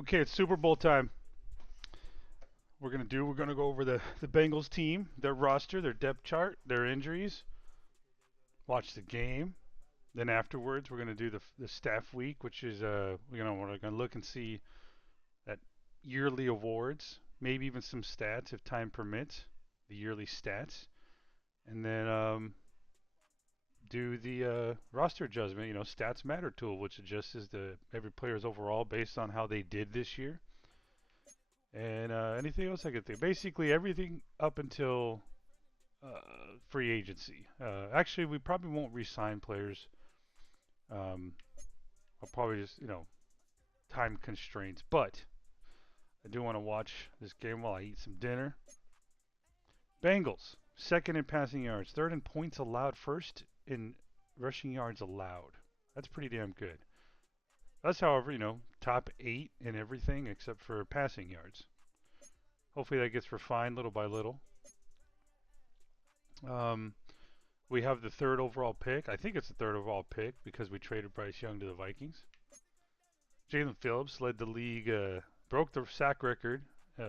Okay, it's Super Bowl time. We're gonna go over the Bengals team, their roster, their depth chart, their injuries, watch the game. Then afterwards, we're gonna do the staff week, which is we're gonna look and see at yearly awards, maybe even some stats if time permits, the yearly stats, and then do the roster adjustment. Stats matter tool, which adjusts the every player's overall based on how they did this year. And anything else I could think? Basically, everything up until free agency. Actually, we probably won't re-sign players. Um, I'll probably just, time constraints. But I do want to watch this game while I eat some dinner. Bengals, second in passing yards, third in points allowed, first in rushing yards allowed. That's pretty damn good. That's, however, top 8 in everything except for passing yards. Hopefully that gets refined little by little. Um, we have the third overall pick. I think it's the third overall pick because we traded Bryce Young to the Vikings. Jalen Phillips led the league, broke the sack record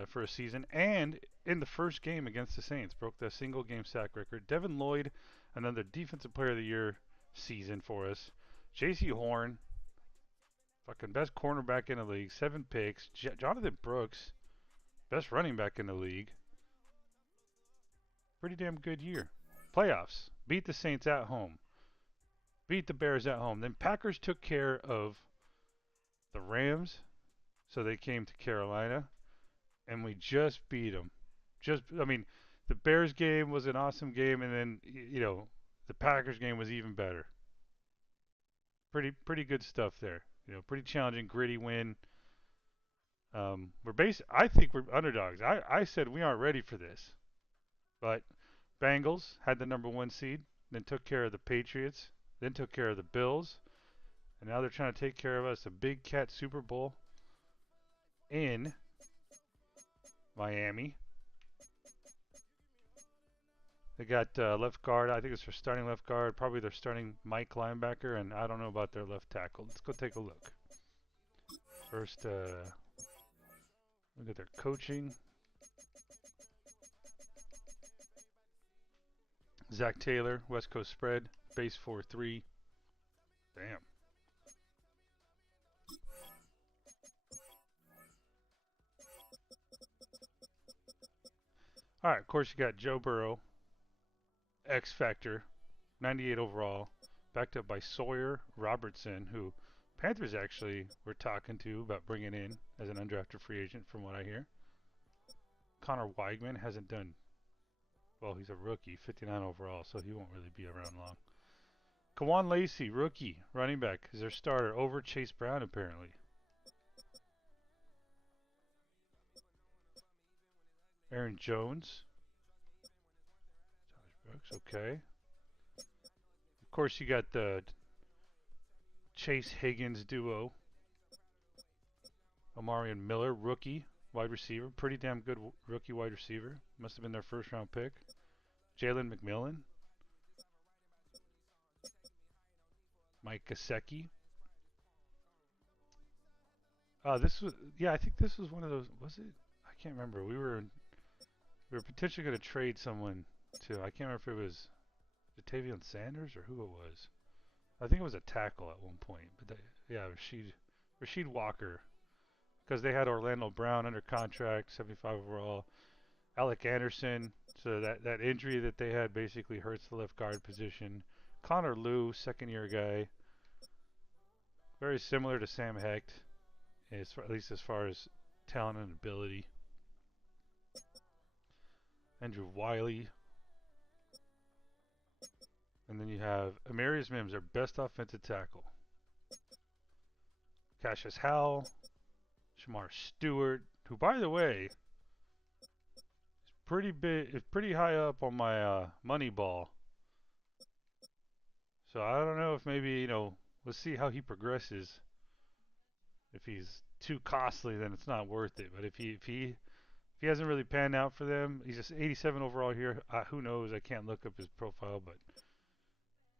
for a season, and in the first game against the Saints, broke the single game sack record. Devin Lloyd, another Defensive Player of the Year season for us. J.C. Horn, fucking best cornerback in the league, 7 picks. Jonathan Brooks, best running back in the league. Pretty damn good year. Playoffs. Beat the Saints at home. Beat the Bears at home. Then Packers took care of the Rams, so they came to Carolina, and we just beat them. The Bears game was an awesome game, and then the Packers game was even better. Pretty good stuff there. Pretty challenging, gritty win. I think we're underdogs. I said we aren't ready for this, but Bengals had the number 1 seed, then took care of the Patriots, then took care of the Bills, and now they're trying to take care of us. A Big Cat Super Bowl in Miami. They got left guard. I think it's their starting left guard. Probably their starting Mike linebacker, and I don't know about their left tackle. Let's go take a look. First, look at their coaching. Zach Taylor, West Coast spread, base 4-3. Damn. All right, of course you got Joe Burrow, X Factor, 98 overall, backed up by Sawyer Robertson, who Panthers actually were talking to about bringing in as an undrafted free agent, from what I hear. Connor Weigman hasn't done well. He's a rookie, 59 overall, so he won't really be around long. Kawan Lacey, rookie running back, is their starter over Chase Brown apparently. Aaron Jones, Josh Brooks, okay. Of course, you got the Chase Higgins duo. Omarion Miller, rookie wide receiver, pretty damn good rookie wide receiver. Must have been their first round pick. Jalen McMillan, Mike Gesicki. I think this was one of those. Was it? I can't remember. We were potentially going to trade someone to. I can't remember if it was Jatavion Sanders or who it was. I think it was a tackle at one point. But Rasheed Walker, because they had Orlando Brown under contract, 75 overall. Alec Anderson. So that injury that they had basically hurts the left guard position. Connor Lew, second-year guy, very similar to Sam Hecht, at least as far as talent and ability. Andrew Wiley. And then you have Amarius Mims, their best offensive tackle. Cassius Howell, Shamar Stewart, who, by the way, is pretty high up on my Moneyball. So I don't know if maybe, let's see how he progresses. If he's too costly, then it's not worth it. But if he hasn't really panned out for them, he's just 87 overall here. Who knows? I can't look up his profile, but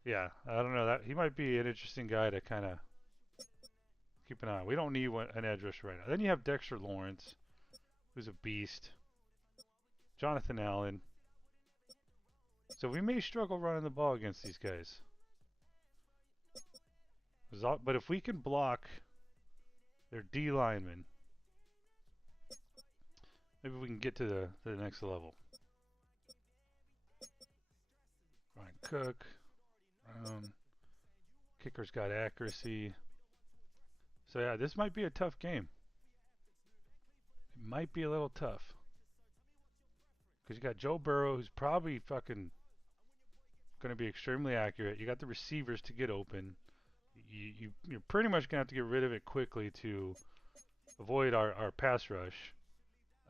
yeah, I don't know. That he might be an interesting guy to kind of keep an eye on. We don't need an edge rusher right now. Then you have Dexter Lawrence, who's a beast. Jonathan Allen. So we may struggle running the ball against these guys. But if we can block their D linemen, maybe we can get to the next level. Ryan Cook. Kicker's got accuracy. So yeah, this might be a tough game. It might be a little tough. Because you got Joe Burrow, who's probably fucking going to be extremely accurate. You got the receivers to get open. You're pretty much going to have to get rid of it quickly to avoid our pass rush.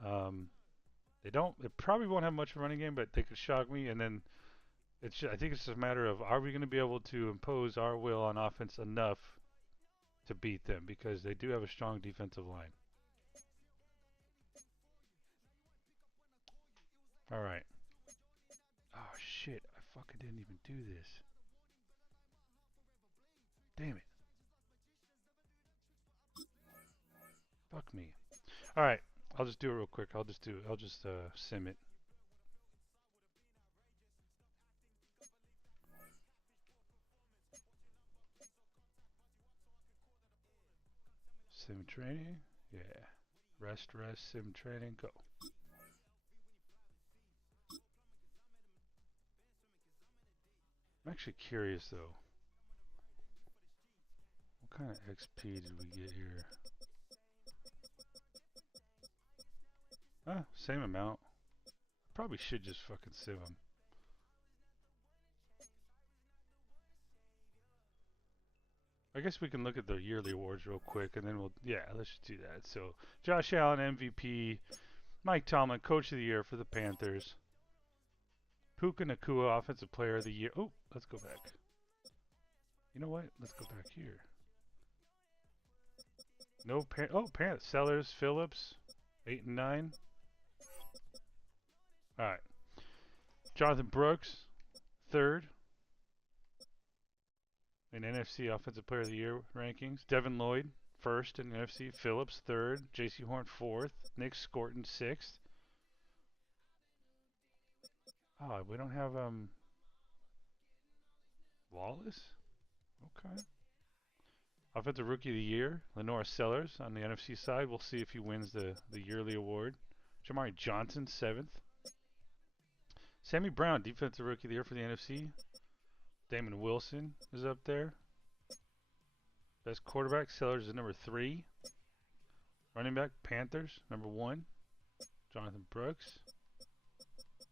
They probably won't have much of a running game, but they could shock me. And then I think it's just a matter of, are we going to be able to impose our will on offense enough to beat them, because they do have a strong defensive line. All right. Oh shit! I fucking didn't even do this. Damn it. Fuck me. All right. I'll just do it real quick. I'll just sim it. Sim training. Yeah. Rest, sim training, go. I'm actually curious though. What kind of XP did we get here? Ah, same amount. Probably should just fucking sim them. I guess we can look at the yearly awards real quick, and then let's just do that. So, Josh Allen, MVP. Mike Tomlin, Coach of the Year for the Panthers. Puka Nacua, Offensive Player of the Year. Oh, let's go back. You know what? Let's go back here. No Sellers, Phillips, 8 and 9. All right. Jonathan Brooks, 3rd in NFC Offensive Player of the Year rankings. Devin Lloyd, 1st in NFC. Phillips, 3rd. J.C. Horn, 4th. Nick Scorton, 6th. Oh, we don't have Wallace? Okay. Offensive Rookie of the Year, Lenore Sellers on the NFC side. We'll see if he wins the yearly award. Jamari Johnson, 7th. Sammy Brown, Defensive Rookie of the Year for the NFC. Damon Wilson is up there. Best quarterback, Sellers is number 3. Running back, Panthers, number 1. Jonathan Brooks.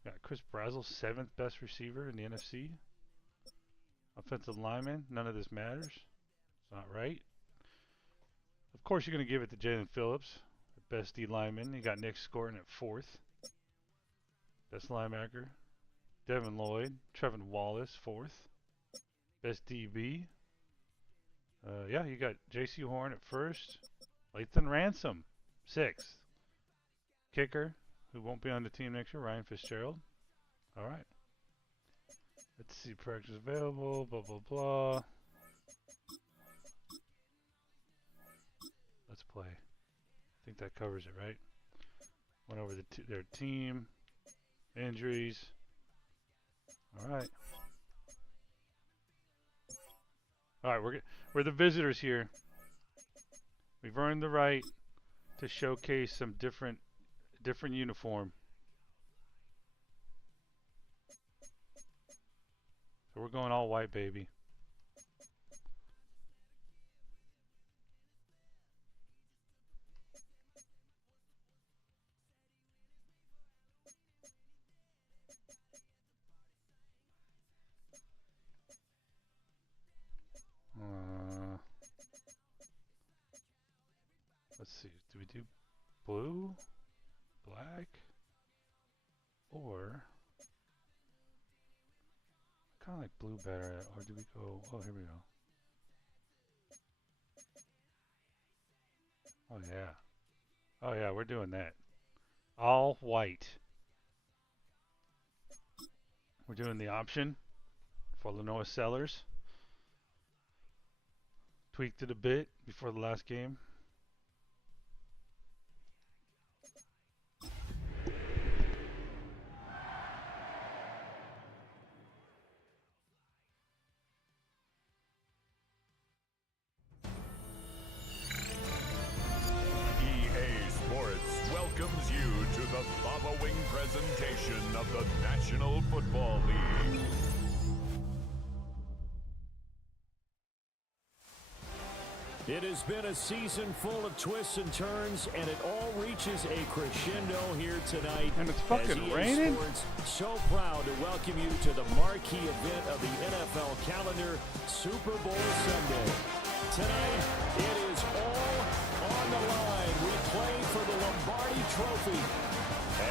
Got Chris Brazzell, 7th best receiver in the NFC. Offensive lineman, none of this matters. It's not right. Of course, you're going to give it to Jalen Phillips, the best D lineman. You got Nick Scorton at 4th. Best linebacker. Devin Lloyd. Trevin Wallace, 4th. Best DB. You got J.C. Horn at 1st. Lathan Ransom, 6th. Kicker, who won't be on the team next year, Ryan Fitzgerald. All right. Let's see, practice available, blah, blah, blah. Let's play. I think that covers it, right? Went over their team. Injuries. All right. All right, we're the visitors here. We've earned the right to showcase some different uniform. So we're going all white, baby. Let's see. Do we do blue, black, or kind of like blue better? Or do we go? Oh, here we go. Oh yeah. Oh yeah, we're doing that. All white. We're doing the option for Lenore Sellers. tweaked it a bit before the last game. Welcomes you to the following presentation of the National Football League. It has been a season full of twists and turns, and it all reaches a crescendo here tonight. And it's fucking raining. Sports, so proud to welcome you to the marquee event of the NFL calendar, Super Bowl Sunday. Tonight, it is all on the line. We play for the Lombardi Trophy,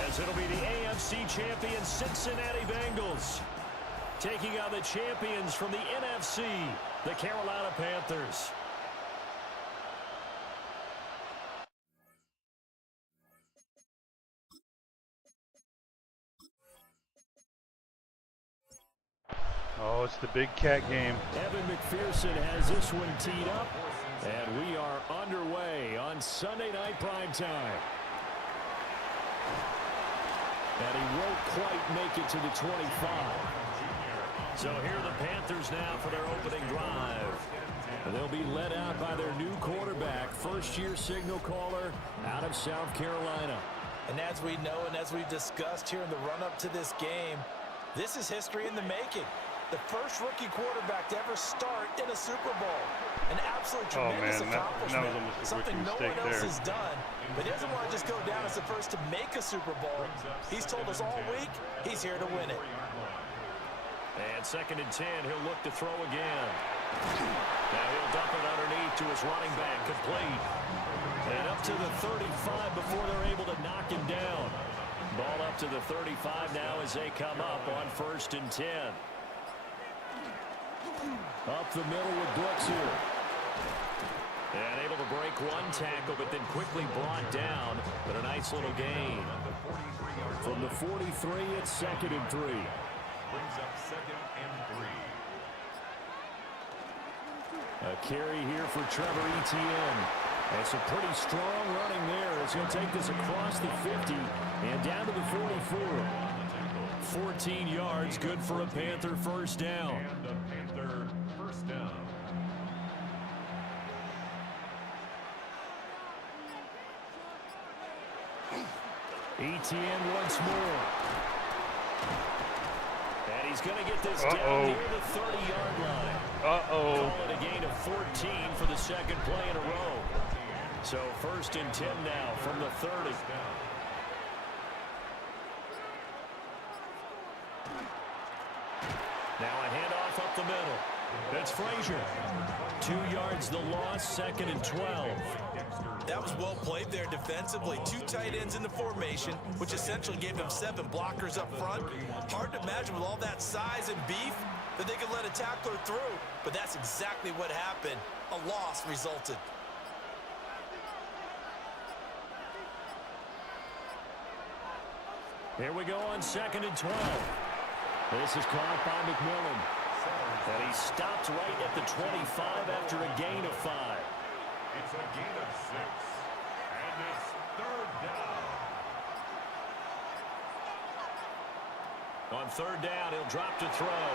as it'll be the AFC champion Cincinnati Bengals taking on the champions from the NFC, the Carolina Panthers. Oh, it's the big cat game. Evan McPherson has this one teed up, and we are underway on Sunday night primetime. And he won't quite make it to the 25. So here are the Panthers now for their opening drive. And they'll be led out by their new quarterback, first-year signal caller out of South Carolina. And as we know and as we've discussed here in the run-up to this game, this is history in the making. The first rookie quarterback to ever start in a Super Bowl. An absolute tremendous accomplishment. That was almost a Something rookie no mistake one else there. has done. But he doesn't want to just go down as the first to make a Super Bowl. He's told us all week he's here to win it. And 2nd and 10, he'll look to throw again. Now he'll dump it underneath to his running back, complete. And up to the 35 before they're able to knock him down. Ball up to the 35 now as they come up on 1st and 10. Up the middle with Brooks here. And able to break one tackle, but then quickly brought down. But a nice little gain. From the 43, it's 2nd and 3. Brings up 2nd and 3. A carry here for Trevor Etienne. And some pretty strong running there as he'll take this across the 50 and down to the 44. 14 yards, good for a Panther first down. And a Panther first down. Etienne once more. And he's going to get this down near the 30-yard line. Call it a gain of 14 for the second play in a row. So 1st and 10 now from the 30. Now a handoff up the middle. It's Frazier. 2 yards the loss, 2nd and 12. That was well played there defensively. 2 tight ends in the formation, which essentially gave them 7 blockers up front. Hard to imagine with all that size and beef that they could let a tackler through, but that's exactly what happened. A loss resulted. Here we go on 2nd and 12. This is caught by McMillan. And he stopped right at the 25 after a gain of 5. It's a gain of 6. And it's 3rd down. On 3rd down, he'll drop to throw.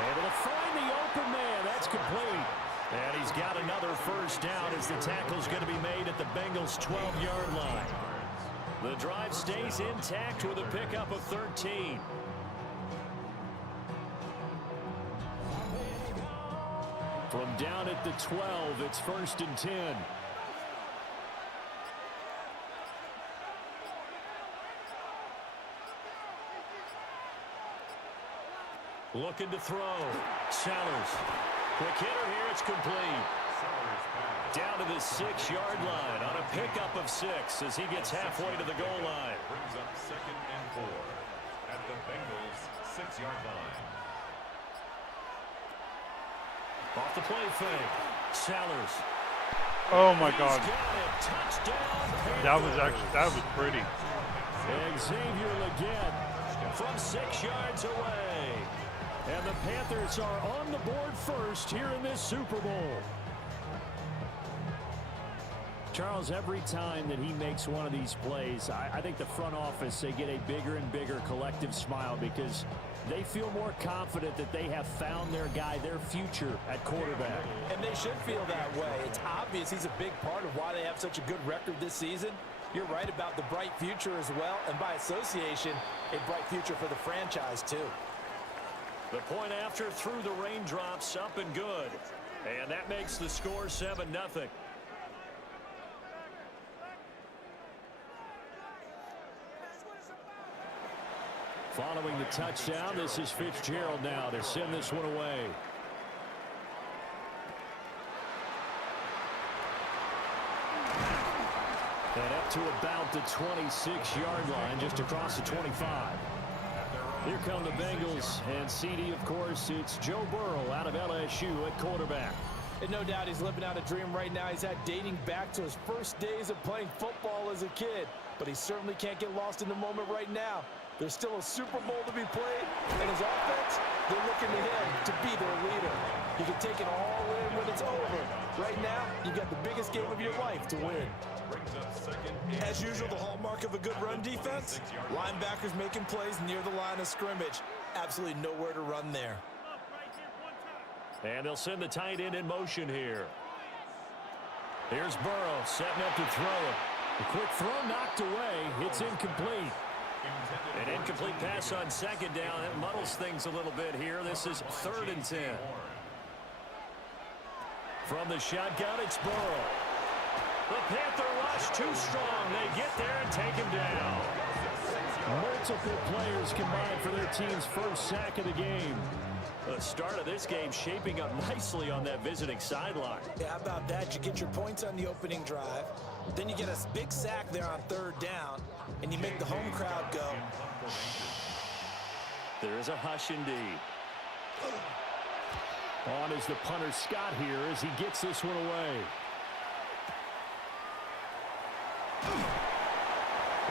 Able to find the open man. That's complete. And he's got another first down as the tackle's going to be made at the Bengals' 12-yard line. The drive stays intact with a pickup of 13. From down at the 12, it's 1st and 10. Looking to throw. Sellers. Quick hitter here. It's complete. Down to the 6-yard line on a pickup of 6 as he gets halfway to the goal line. Brings up 2nd and 4 at the Bengals' 6-yard line. Off the play fake. Sellers. Oh my God. Touchdown. That was pretty. Xavier Legette from 6 yards away. And the Panthers are on the board first here in this Super Bowl. Charles, every time that he makes one of these plays, I think the front office, they get a bigger and bigger collective smile because they feel more confident that they have found their guy, their future at quarterback. And they should feel that way. It's obvious he's a big part of why they have such a good record this season. You're right about the bright future as well, and by association, a bright future for the franchise too. The point after through the raindrops, up and good. And that makes the score 7-0. Following the touchdown, this is Fitzgerald now to send this one away. And up to about the 26-yard line, just across the 25. Here come the Bengals, and CD, of course, it's Joe Burrow out of LSU at quarterback. And no doubt he's living out a dream right now. He's had dating back to his first days of playing football as a kid. But he certainly can't get lost in the moment right now. There's still a Super Bowl to be played, and his offense, they're looking to him to be their leader. You can take it all in when it's over. Right now, you've got the biggest game of your life to win. As usual, the hallmark of a good run defense, linebackers making plays near the line of scrimmage. Absolutely nowhere to run there. And they'll send the tight end in motion here. Here's Burrow setting up to throw it. The quick throw knocked away. It's incomplete. An incomplete pass on second down. That muddles things a little bit here. This is 3rd and 10. From the shotgun, it's Burrow. The Panther rush too strong. They get there and take him down. Multiple players combined for their team's first sack of the game. The start of this game shaping up nicely on that visiting sideline. Yeah, how about that? You get your points on the opening drive. Then you get a big sack there on 3rd down. And you make the home crowd go. There is a hush indeed. On is the punter Scott here as he gets this one away.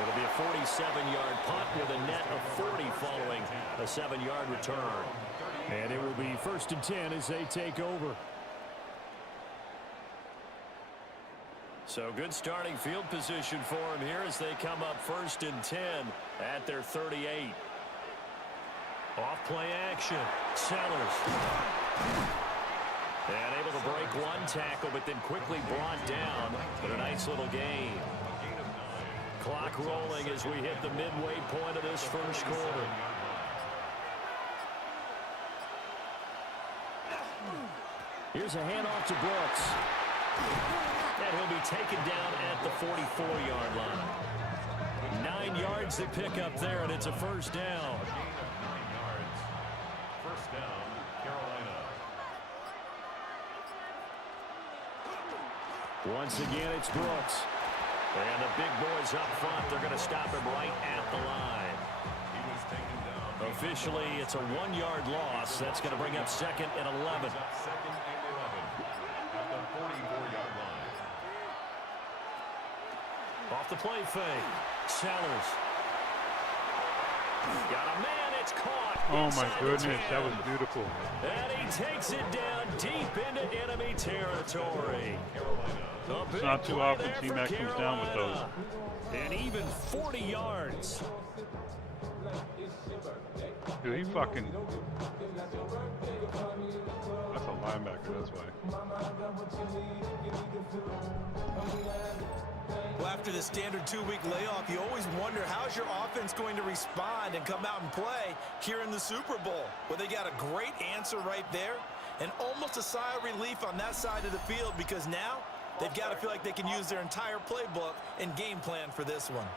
It'll be a 47-yard punt with a net of 40 following a 7-yard return. And it will be 1st and 10 as they take over. So good starting field position for him here as they come up 1st and 10 at their 38. Off play action. Sellers. And able to break one tackle, but then quickly brought down. But a nice little gain. Clock rolling as we hit the midway point of this first quarter. Here's a handoff to Brooks. And he'll be taken down at the 44-yard line. 9 yards to pick up there, and it's a 1st down. 1st down, Carolina. Once again, it's Brooks. And the big boys up front, they're going to stop him right at the line. He was taken down. Officially, it's a 1-yard loss. That's going to bring up 2nd and 11. 2nd and 11 at the 44-yard line. Off the play fake. Sellers. Got a man. It's caught. Oh my goodness, that was beautiful. And he takes it down deep into enemy territory. It's not too often T-Mac comes down with those. And even 40 yards. Dude, he fucking... That's a linebacker, that's why. Well, after the standard 2-week layoff, you always wonder how's your offense going to respond and come out and play here in the Super Bowl. Well, they got a great answer right there and almost a sigh of relief on that side of the field because now they've got to feel like they can use their entire playbook and game plan for this one.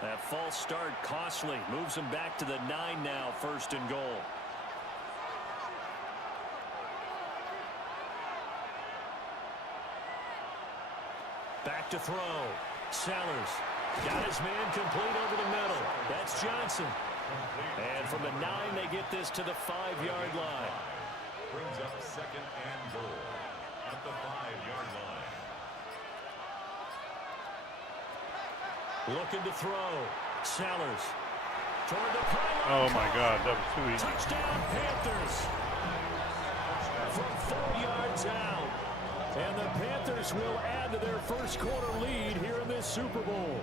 That false start costly. Moves them back to the 9 now, 1st and goal. Back to throw. Sellers. Got his man complete over the middle. That's Johnson. And from the 9, they get this to the 5-yard line. Brings up 2nd and goal at the 5-yard line. Looking to throw. Sellers. Toward the pylon. Oh my God, that was too easy. Touchdown Panthers. From 4 yards out. And the Panthers will add to their first quarter lead here in this Super Bowl.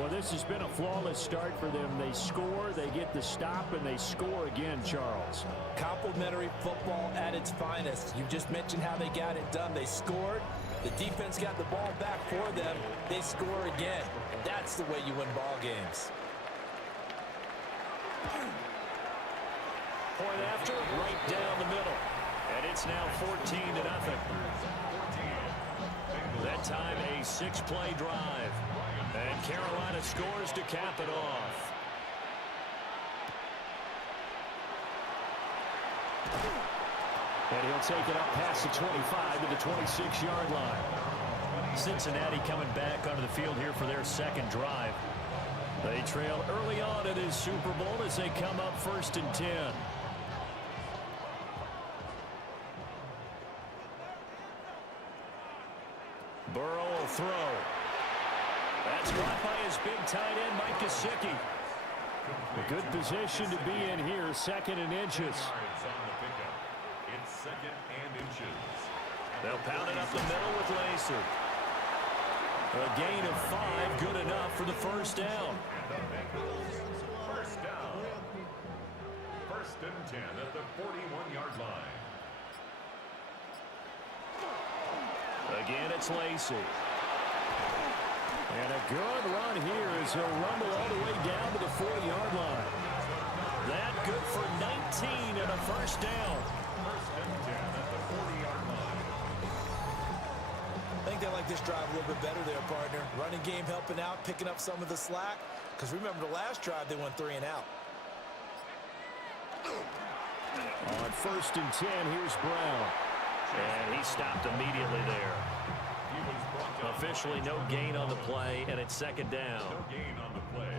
Well, this has been a flawless start for them. They score, they get the stop, and they score again, Charles. Complimentary football at its finest. You just mentioned how they got it done. They scored. The defense got the ball back for them. They score again. That's the way you win ball games. Point after, right down the middle. And it's now 14-0. That time a 6-play drive. And Carolina scores to cap it off. And he'll take it up past the 25 to the 26-yard line. Cincinnati coming back onto the field here for their second drive. They trail early on in this Super Bowl as they come up 1st and 10. Burrow will throw. That's caught by his big tight end, Mike Gesicki. A good position to be in here, 2nd and inches. It's 2nd and inches. They'll pound it up the middle with Lacer. A gain of 5, good enough for the first down. And the Bengals, first down. 1st and 10 at the 41-yard line. Again, it's Lacy. And a good run here as he'll rumble all the way down to the 40-yard line. That good for 19 and a first down. 1st and 10 at the 40-yard line. I think they like this drive a little bit better there, partner. Running game helping out, picking up some of the slack. Because remember the last drive, they went 3 and out. On 1st and 10, here's Brown. And he stopped immediately there. Officially no gain on the play, and it's 2nd down. No gain on the play.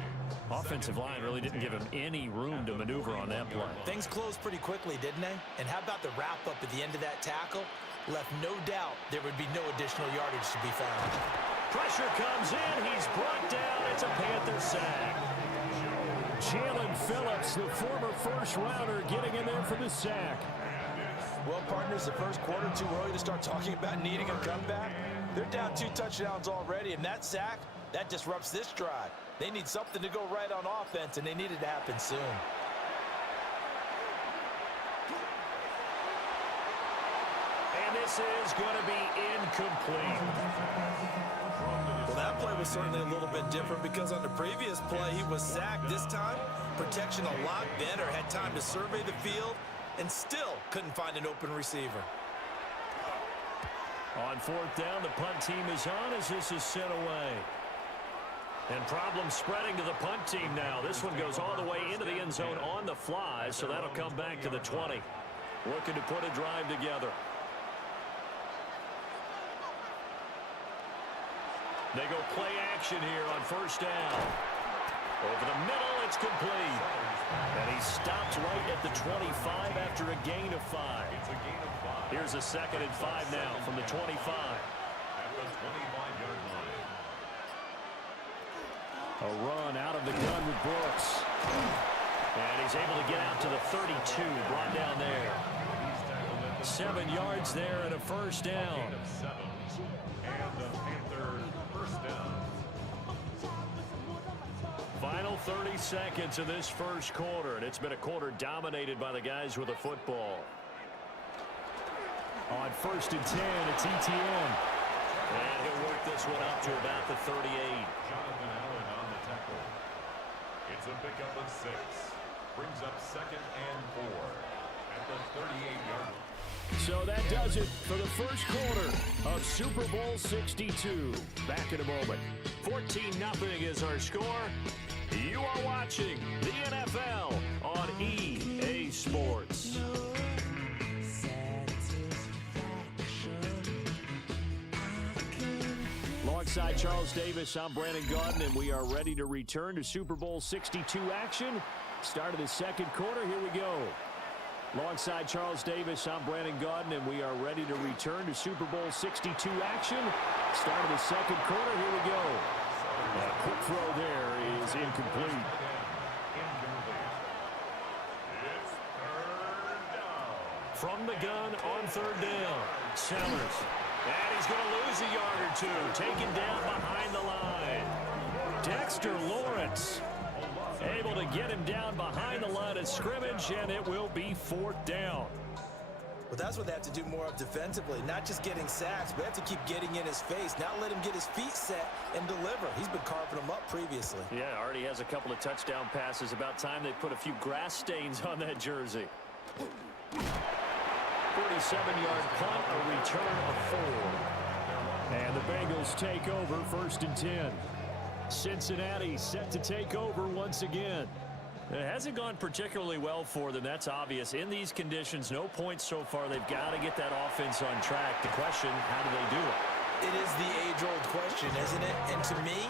Offensive line really didn't give him any room to maneuver on that play. Things closed pretty quickly, didn't they? And how about the wrap-up at the end of that tackle? Left no doubt there would be no additional yardage to be found. Pressure comes in. He's brought down. It's a Panther sack. Jalen Phillips, the former first-rounder, getting in there for the sack. Well, partners, the first quarter too early to start talking about needing a comeback. They're down 2 touchdowns already, and that sack, that disrupts this drive. They need something to go right on offense, and they need it to happen soon. And this is going to be incomplete. Well, that play was certainly a little bit different because on the previous play, he was sacked. This time, protection a lot better, had time to survey the field, and still couldn't find an open receiver. On 4th down, the punt team is on as this is sent away. And problems spreading to the punt team now. This one goes all the way into the end zone on the fly, so that'll come back to the 20. Looking to put a drive together. They go play action here on 1st down. Over the middle, it's complete. And he stopped right at the 25 after a gain of 5. It's a gain of 5. Here's a 2nd and 5 now from the 25. At the 25-yard line. A run out of the gun with Brooks. And he's able to get out to the 32, brought down there. 7 yards there and a first down. Gain of 7. And the Panthers first down. Final 30 seconds of this first quarter, and it's been a quarter dominated by the guys with the football. On 1st and 10, it's ETN. And he'll work this one up to about the 38. Jonathan Allen on the tackle. It's a pickup of 6. Brings up 2nd and 4 at the 38-yard line. So that does it for the first quarter of Super Bowl 62. Back in a moment. 14-0 is our score. You are watching the NFL on EA Sports. Alongside Charles Davis, I'm Brandon Gaudin, and we are ready to return to Super Bowl 62 action. Start of the second quarter, here we go. Alongside Charles Davis, I'm Brandon Gaudin, and we are ready to return to Super Bowl 62 action. Start of the second quarter, here we go. A quick throw there is incomplete. It's 3rd down. From the gun on third down. Sellers. And he's going to lose a yard or two. Taken down behind the line. Dexter Lawrence able to get him down behind the line of scrimmage, and it will be 4th down. Well, that's what they have to do more of defensively. Not just getting sacks, but have to keep getting in his face. Not let him get his feet set and deliver. He's been carving them up previously. Yeah, already has a couple of touchdown passes. About time they put a few grass stains on that jersey. 47-yard punt, a return of 4. And the Bengals take over 1st and 10. Cincinnati set to take over once again. It hasn't gone particularly well for them. That's obvious. In these conditions, no points so far. They've got to get that offense on track. The question, how do they do it? It is the age-old question, isn't it? And to me,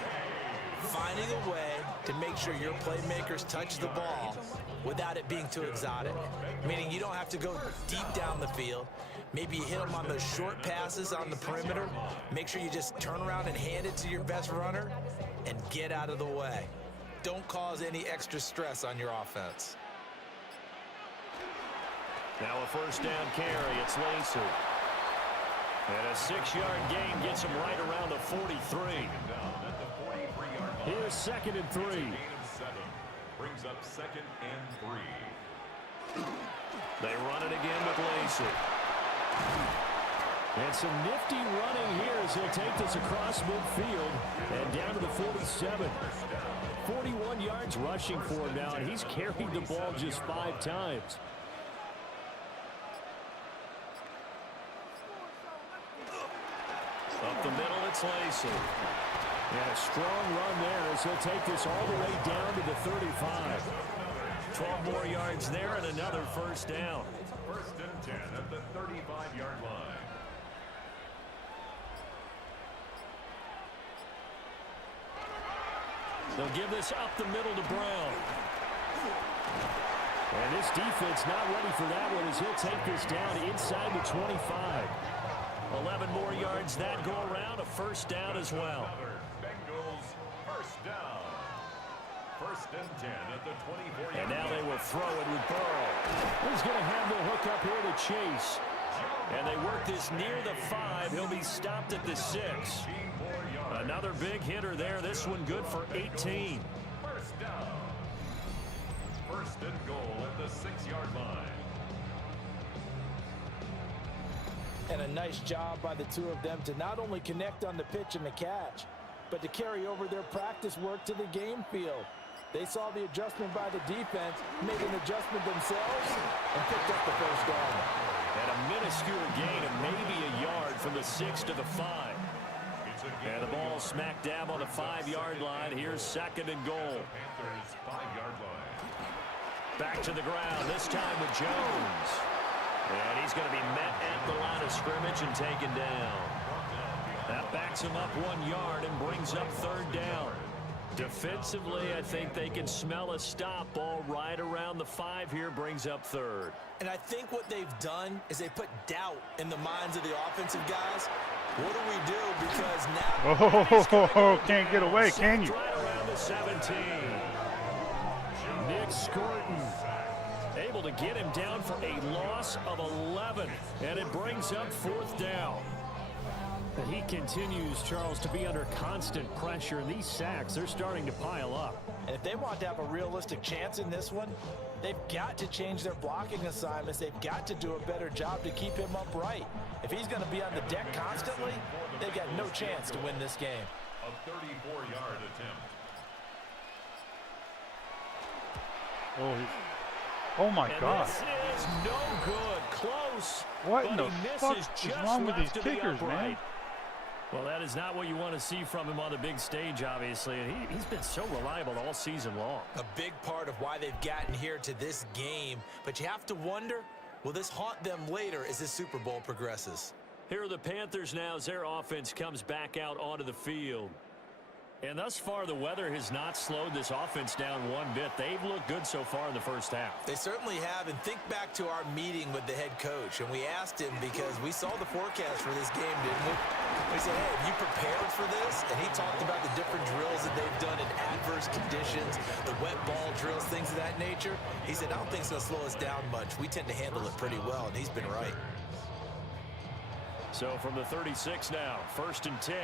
finding a way to make sure your playmakers touch the ball without it being too exotic. Meaning you don't have to go deep down the field. Maybe you hit them on those short passes on the perimeter. Make sure you just turn around and hand it to your best runner and get out of the way. Don't cause any extra stress on your offense. Now a 1st down carry. It's Lacey. And a 6-yard gain gets him right around the 43. Here's 2nd and 3. Brings up 2nd and 3. They run it again with Lacey. And some nifty running here as he'll take this across midfield and down to the 47. 41 yards rushing for him now, and he's carried the ball just 5 times. Up the middle, it's Lacey. And a strong run there as he'll take this all the way down to the 35. 12 more yards there and another 1st down. 1st and 10 at the 35-yard line. They'll give this up the middle to Brown. And this defense not ready for that one as he'll take this down inside the 25. 11 more yards that go around, a 1st down as well. Bengals 1st down. 1st and 10 at the 24-yard line. And now they will throw it with Burrow. He's going to have the hook up here to Chase. And they work this near the 5. He'll be stopped at the 6. Another big hitter there. This one good for 18. 1st down. 1st and goal at the 6-yard line. And a nice job by the two of them to not only connect on the pitch and the catch, but to carry over their practice work to the game field. They saw the adjustment by the defense, made an adjustment themselves, and picked up the 1st down. And a minuscule gain of maybe a yard from the 6 to the 5. And the ball smack dab on the 5-yard line. Here's 2nd and goal. Panthers 5-yard line. Back to the ground, this time with Jones. And he's going to be met at the line of scrimmage and taken down. That backs him up 1 yard and brings up 3rd down. Defensively, I think they can smell a stop. Ball right around the 5 here, brings up 3rd. And I think what they've done is they put doubt in the minds of the offensive guys. What do we do? Because now... Oh, can't get away, can you? Right around the 17. Nick Scorton able to get him down for a loss of 11. And it brings up 4th down. But he continues, Charles, to be under constant pressure. And these sacks, they're starting to pile up. And if they want to have a realistic chance in this one, they've got to change their blocking assignments. They've got to do a better job to keep him upright. If he's going to be on the deck constantly, they've got no chance to win this game. A 34-yard attempt. Oh my And God. this is no good. Close. What in but the he fuck misses is just wrong with these left to the kickers, man? upright. Well, that is not what you want to see from him on the big stage, obviously. And he's been so reliable all season long. A big part of why they've gotten here to this game. But you have to wonder, will this haunt them later as this Super Bowl progresses? Here are the Panthers now as their offense comes back out onto the field. And thus far, the weather has not slowed this offense down one bit. They've looked good so far in the first half. They certainly have. And think back to our meeting with the head coach. And we asked him because we saw the forecast for this game, didn't we? We said, hey, have you prepared for this? And he talked about the different drills that they've done in adverse conditions, the wet ball drills, things of that nature. He said, I don't think it's going to slow us down much. We tend to handle it pretty well, and he's been right. So from the 36 now, 1st and 10.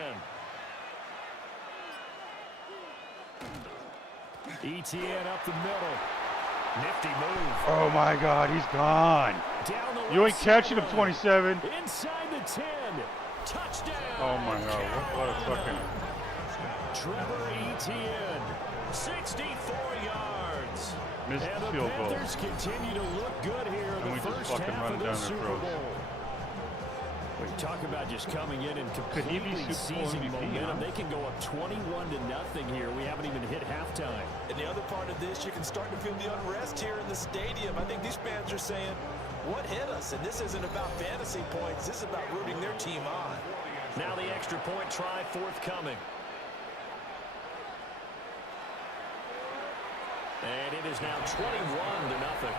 ETN up the middle. Nifty move. Oh my God, he's gone. You ain't catching him, 27. Inside the 10. Touchdown. Oh my God, what a fucking... Trevor Etienne, 64 yards. Missed and the the field goal. Panthers continue to look good here in And we the just first fucking half run of down the their Super throats. Bowl. We talk about just coming in and Could he be completely Super Bowl seizing MVP, momentum. huh? They can go up 21-0 here. We haven't even hit halftime. And the other part of this, you can start to feel the unrest here in the stadium. I think these fans are saying, what hit us? And this isn't about fantasy points. This is about rooting their team on. Now the extra point try forthcoming. And it is now 21-0.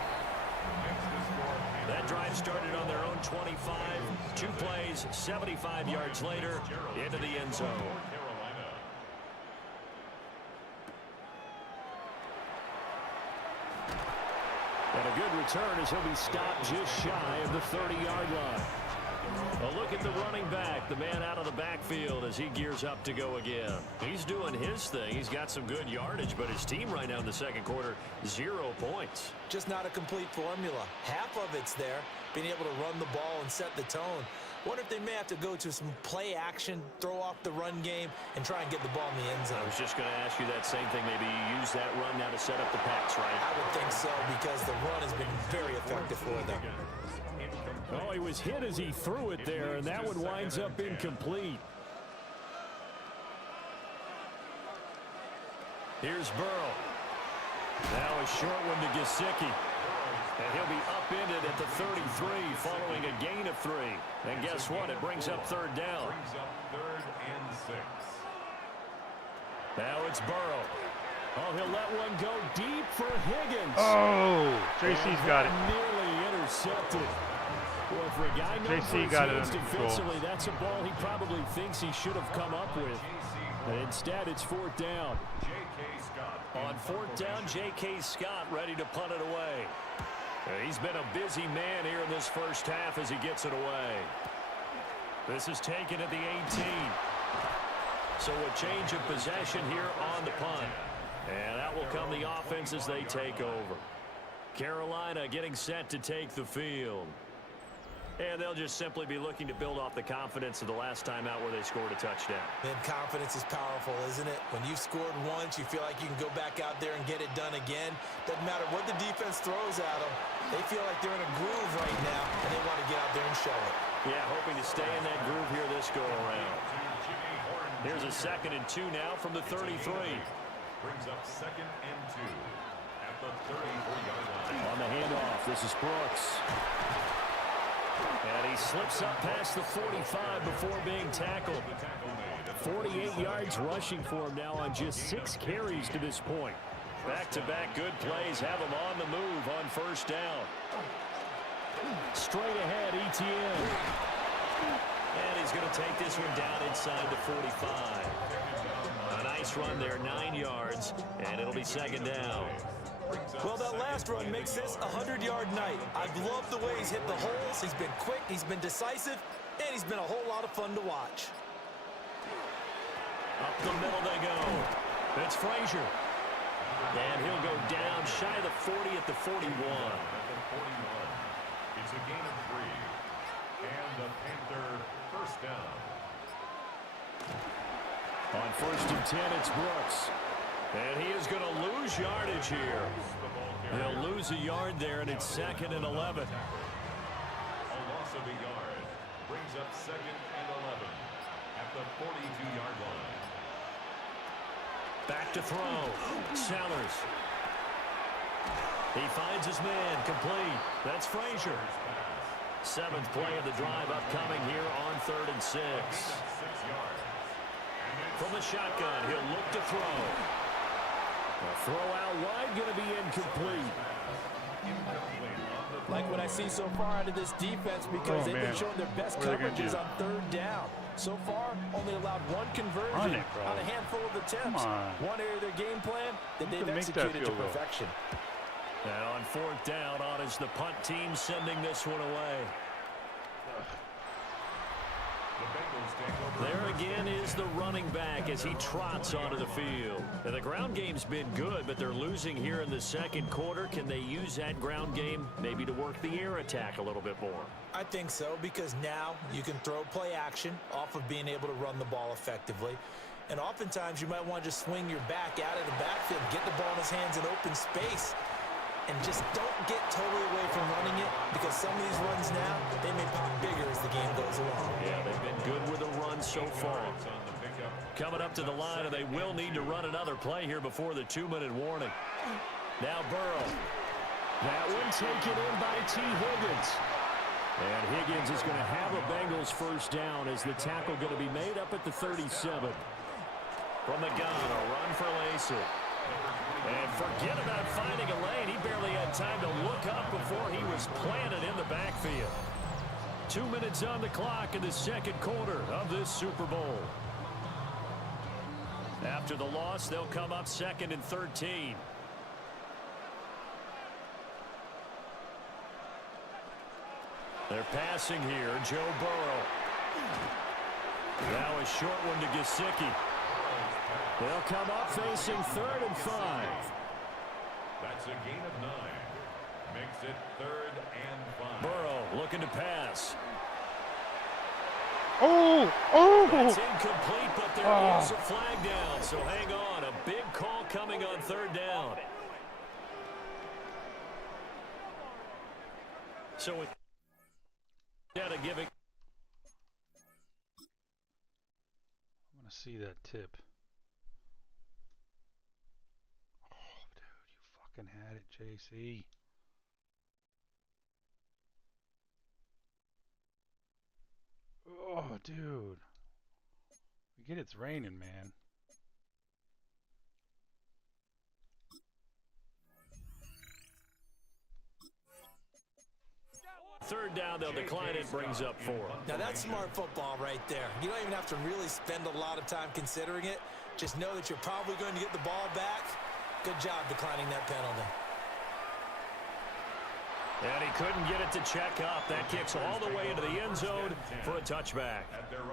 That drive started on their own 25. 2 plays, 75 yards later, into the end zone. And a good return as he'll be stopped just shy of the 30-yard line. A look at the running back, the man out of the backfield as he gears up to go again. He's doing his thing. He's got some good yardage, but his team right now in the second quarter, 0 points. Just not a complete formula. Half of it's there, being able to run the ball and set the tone. Wonder if they may have to go to some play action, throw off the run game, and try and get the ball in the end zone. I was just going to ask you that same thing. Maybe you use that run now to set up the pass, right? I would think so, because the run has been very effective for them. Oh, he was hit as he threw it there, and that one winds up incomplete. Here's Burrow. Now a short one to Gesicki. And he'll be upended at the 33 following a gain of 3. And guess what? It brings up 3rd down. Brings up 3rd and 6. Now it's Burrow. Oh, he'll let one go deep for Higgins. Oh, JC's got it. Nearly intercepted. Well, for a guy known for JC his got it hands under control. defensively, that's a ball he probably thinks he should have come up with. But instead, it's 4th down. J.K. Scott. On 4th down, J.K. Scott ready to punt it away. He's been a busy man here in this first half as he gets it away. This is taken at the 18. So a change of possession here on the punt. And that will come the offense as they take over. Carolina getting set to take the field. And they'll just simply be looking to build off the confidence of the last time out where they scored a touchdown. And confidence is powerful, isn't it? When you've scored once, you feel like you can go back out there and get it done again. Doesn't matter what the defense throws at them. They feel like they're in a groove right now, and they want to get out there and show it. Yeah, hoping to stay in that groove here this go-around. Here's a 2nd and 2 now from the 33. Brings up 2nd and 2 at the 34-yard line. On the handoff, this is Brooks. And he slips up past the 45 before being tackled. 48 yards rushing for him now on just 6 carries to this point. Back-to-back good plays have him on the move on 1st down. Straight ahead, Etienne. And he's going to take this one down inside the 45. A nice run there, 9 yards, and it'll be 2nd down. Well, that last run makes this a 100-yard night. I've loved the way he's hit the holes. He's been quick, he's been decisive, and he's been a whole lot of fun to watch. Up the middle they go. It's Frazier. And he'll go down shy of the 40 at the 41. It's a gain of 3. And the Panther 1st down. On 1st and 10, it's Brooks. And he is going to lose yardage here. He'll lose a yard there, and it's 2nd and 11. A loss of a yard. Brings up 2nd and 11 at the 42-yard line. Back to throw. Sellers. He finds his man. Complete. That's Frazier. 7th play of the drive upcoming here on 3rd and 6. 6 yards. From the shotgun, he'll look to throw. A throw out wide, going to be incomplete. Like what I see so far out of this defense, because they've been showing their best coverages on third down. So far, only allowed one conversion on a handful of attempts. One area of their game plan that they've executed to perfection. Now on fourth down, on is the punt team sending this one away. There again is the running back as he trots onto the field. Now, the ground game's been good, but they're losing here in the second quarter. Can they use that ground game maybe to work the air attack a little bit more? I think so, because now you can throw play action off of being able to run the ball effectively. And oftentimes you might want to just swing your back out of the backfield, get the ball in his hands in open space, and just don't get totally away from running it, because some of these runs now, they may pop bigger as the game goes along. Yeah, they've been good with the run so far. Coming up to the line, and they will need to run another play here before the 2-minute warning. Now Burrow. That one taken in by T. Higgins. And Higgins is going to have a Bengals first down as the tackle going to be made up at the 37. From the gun, a run for Lacey. And forget about finding a lane. He barely had time to look up before he was planted in the backfield. 2 minutes on the clock in the second quarter of this Super Bowl. After the loss, they'll come up 2nd and 13. They're passing here. Joe Burrow. Now a short one to Gesicki. They'll come up facing 3rd and 5. That's a gain of 9. Makes it 3rd and 5. Burrow looking to pass. That's incomplete, but there is a flag down, so hang on. A big call coming on 3rd down. So instead of giving... I want to see that tip. Oh, dude, you fucking had it, JC. Oh, dude. We get it's raining, man. Third down, they'll decline it, brings up 4. Now that's smart football right there. You don't even have to really spend a lot of time considering it. Just know that you're probably going to get the ball back. Good job declining that penalty. And he couldn't get it to check up. That kicks all the way into the end zone for a touchback.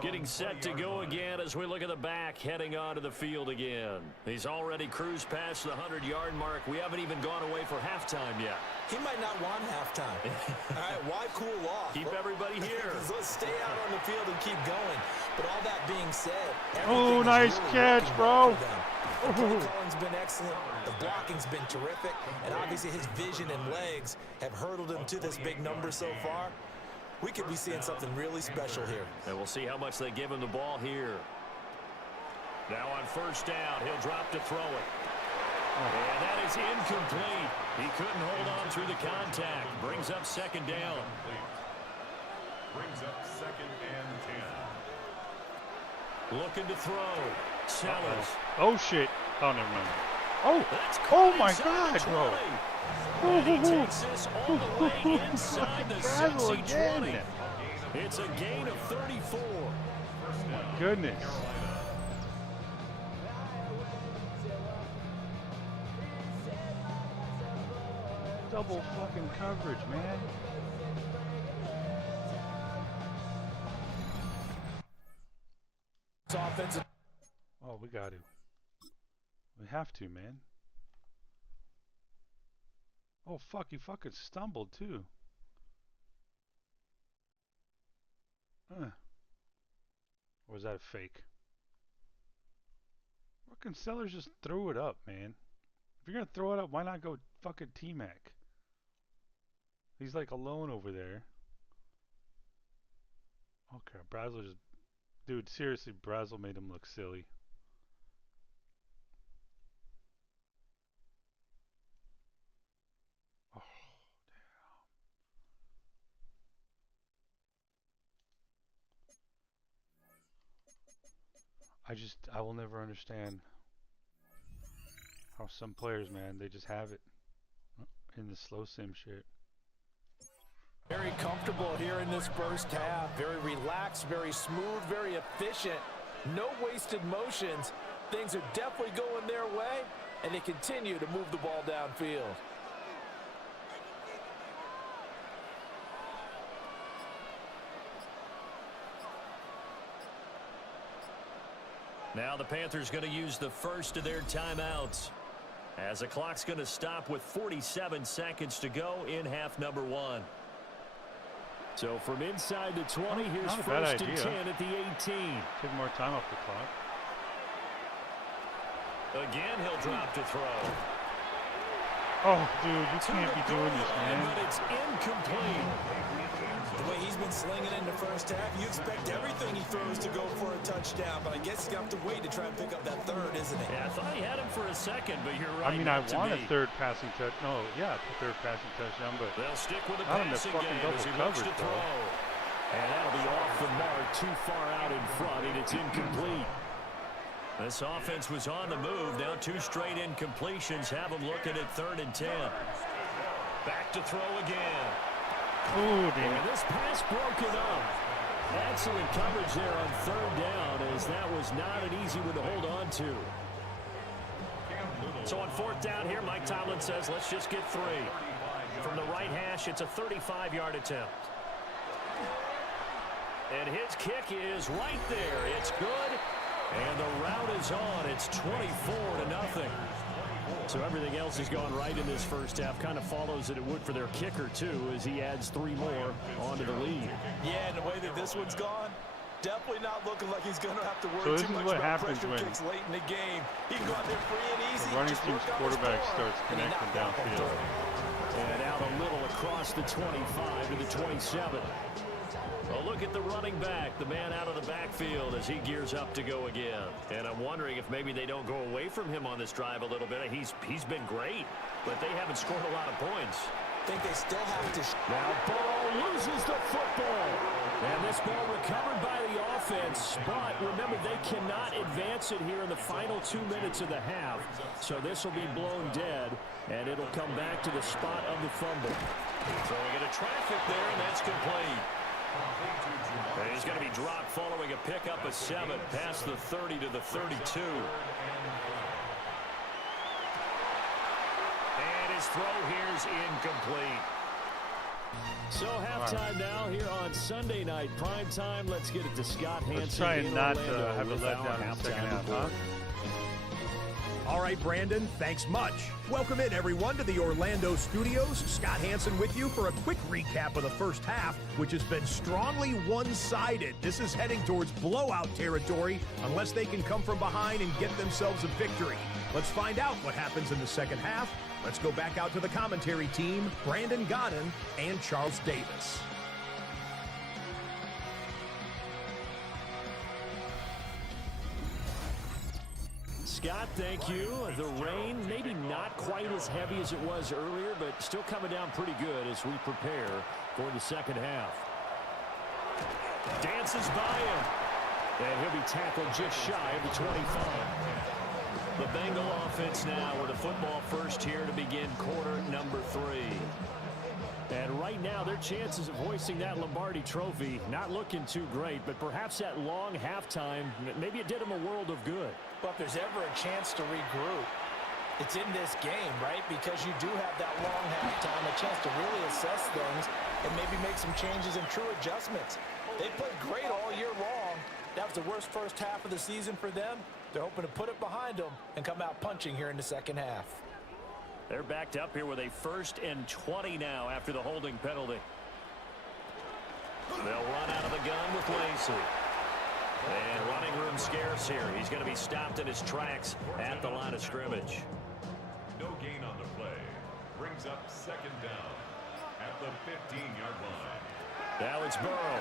Getting set to go again as we look at the back, heading onto the field again. He's already cruised past the 100-yard mark. We haven't even gone away for halftime yet. He might not want halftime. All right, why cool off? Keep everybody here. Let's stay out on the field and keep going. But all that being said, oh, nice really catch, bro. The play calling's been excellent. The blocking's been terrific. And obviously his vision and legs have hurdled him to this big number so far. We could be seeing something really special here. And we'll see how much they give him the ball here. Now on first down, he'll drop to throw it. And that is incomplete. He couldn't hold on through the contact. Brings up 2nd down. Brings up 2nd and 10. Looking to throw. Sellers. Oh, shit. Oh, never mind. Oh, my God, bro. And he takes this all the way inside the 60-20. It's a gain of 34. My goodness. Double fucking coverage, man. Offensive. Oh, we got to. We have to, man. Oh, fuck, you fucking stumbled, too. Or was that a fake? Fucking Sellers just threw it up, man. If you're going to throw it up, why not go fucking T-Mac? He's like alone over there. Okay, Brazel just... Dude, seriously, Brazel made him look silly. Oh, damn. I will never understand how some players, man, they just have it in the slow sim shit. Very comfortable here in this first half. Very relaxed, very smooth, very efficient. No wasted motions. Things are definitely going their way, and they continue to move the ball downfield. Now the Panthers going to use the first of their timeouts, as the clock's going to stop with 47 seconds to go in half number 1. So from inside the 20, here's first and 10 at the 18. Take more time off the clock. Again, he'll drop to throw. Oh, dude, you can't be doing this, man. But it's incomplete. The way he's been slinging in the first half, you expect everything he throws to go for a touchdown, but I guess he's going to have to wait to try and pick up that third, isn't it? Yeah, I thought he had him for a second, but you're right. I mean, I want a third passing touch. No, yeah, a third passing touchdown, but they'll stick with the not in the passing fucking game double as he coverage, looks to throw. And that'll be off the mark, too far out in front, and it's incomplete. This offense was on the move. Now 2 straight incompletions have them looking at 3rd and 10. Back to throw again. Ooh, dude. And this pass broken up. Excellent coverage there on 3rd down, as that was not an easy one to hold on to. So on 4th down here, Mike Tomlin says, let's just get 3. From the right hash, it's a 35-yard attempt. And his kick is right there. It's good. And the route is on. It's 24-0. So everything else has gone right in this first half. Kind of follows that it would for their kicker, too, as he adds 3 more onto the lead. Yeah, and the way that this one's gone, definitely not looking like he's going to have to worry too much about pressure kicks late in the game. He can go out there free and easy. The running team's quarterback starts connecting downfield. And out a little across the 25 to the 27. A look at the running back, the man out of the backfield as he gears up to go again. And I'm wondering if maybe they don't go away from him on this drive a little bit. He's been great, but they haven't scored a lot of points. I think they still have to. Now Ball loses the football. And this ball recovered by the offense. But remember, they cannot advance it here in the final 2 minutes of the half. So this will be blown dead, and it'll come back to the spot of the fumble. Throwing into traffic there, and that's complete. And he's going to be dropped following a pickup of 7 past the 30 to the 32. And his throw here's incomplete. So halftime now here on Sunday night prime time. Let's get it to Scott Hansen. Let's try and not have a letdown in the second half, huh? All right, Brandon, thanks much. Welcome in, everyone, to the Orlando studios. Scott Hansen with you for a quick recap of the first half, which has been strongly one-sided. This is heading towards blowout territory unless they can come from behind and get themselves a victory. Let's find out what happens in the second half. Let's go back out to the commentary team, Brandon Godden and Charles Davis. Scott, thank you. The rain, maybe not quite as heavy as it was earlier, but still coming down pretty good as we prepare for the second half. Dances by him. And he'll be tackled just shy of the 25. The Bengal offense now with a football first here to begin quarter number 3. And right now, their chances of hoisting that Lombardi trophy not looking too great, but perhaps that long halftime, maybe it did them a world of good. But if there's ever a chance to regroup, it's in this game, right? Because you do have that long halftime, a chance to really assess things and maybe make some changes and true adjustments. They played great all year long. That was the worst first half of the season for them. They're hoping to put it behind them and come out punching here in the second half. They're backed up here with a 1st and 20 now after the holding penalty. They'll run out of the gun with Lacey. And running room scarce here. He's going to be stopped in his tracks at the line of scrimmage. No gain on the play. Brings up 2nd down at the 15-yard line. Now it's Burrow.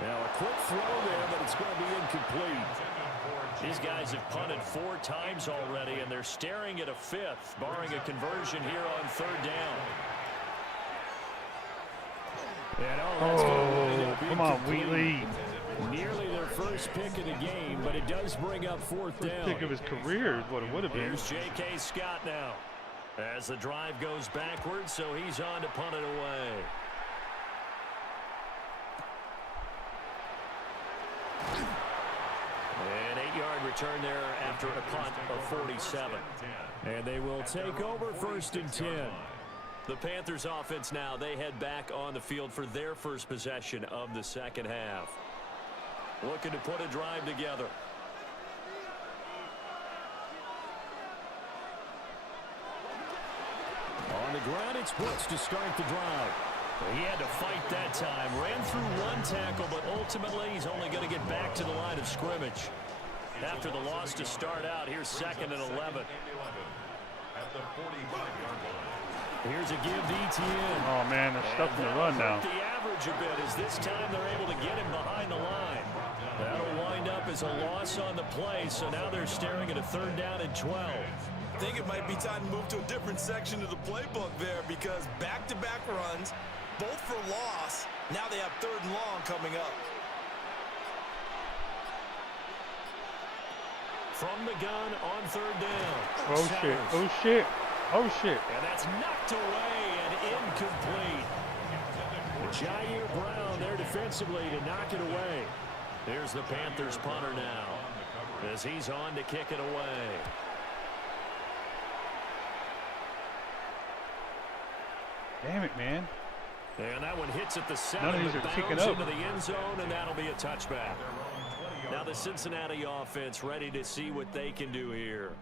Now a quick throw there, but it's going to be incomplete. These guys have punted 4 times already, and they're staring at a 5th, barring a conversion here on 3rd down. And oh, come on, Wheatley. Nearly their first pick of the game, but it does bring up fourth down. Pick of his career is what it would have been. Here's J.K. Scott now. As the drive goes backwards, so he's on to punt it away. An 8-yard return there after a punt of 47. And they will take over 1st and 10. The Panthers offense now, they head back on the field for their first possession of the second half. Looking to put a drive together. On the ground, it's Brooks to start the drive. He had to fight that time. Ran through one tackle, but ultimately he's only going to get back to the line of scrimmage. After the loss to start out, here's 2nd and 11. Here's a give to ETN. Oh, man, they're stuffing the run now. The average a bit as this time they're able to get him behind the line. That'll wind up as a loss on the play, so now they're staring at a 3rd down and 12. I think it might be time to move to a different section of the playbook there because back-to-back runs, both for loss. Now they have 3rd and long coming up. From the gun on 3rd down. Oh, shit. Oh, shit. Oh, shit. And that's knocked away and incomplete. Jair Brown there defensively to knock it away. There's the Panthers punter now as he's on to kick it away. Damn it, man. And that one hits at the 7. None of these are kicking up. Into the end zone, and that'll be a touchback. Now the Cincinnati offense ready to see what they can do here.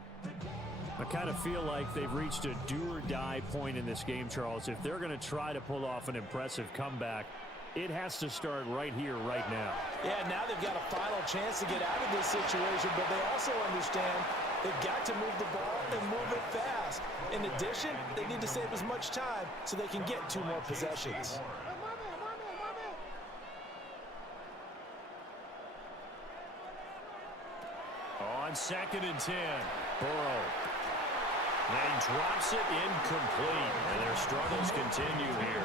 I kind of feel like they've reached a do-or-die point in this game, Charles. If they're going to try to pull off an impressive comeback, it has to start right here, right now. Yeah, now they've got a final chance to get out of this situation, but they also understand they've got to move the ball and move it fast. In addition, they need to save as much time so they can get 2 more possessions. On 2nd and 10, Burrow. Then drops it incomplete, and their struggles continue here.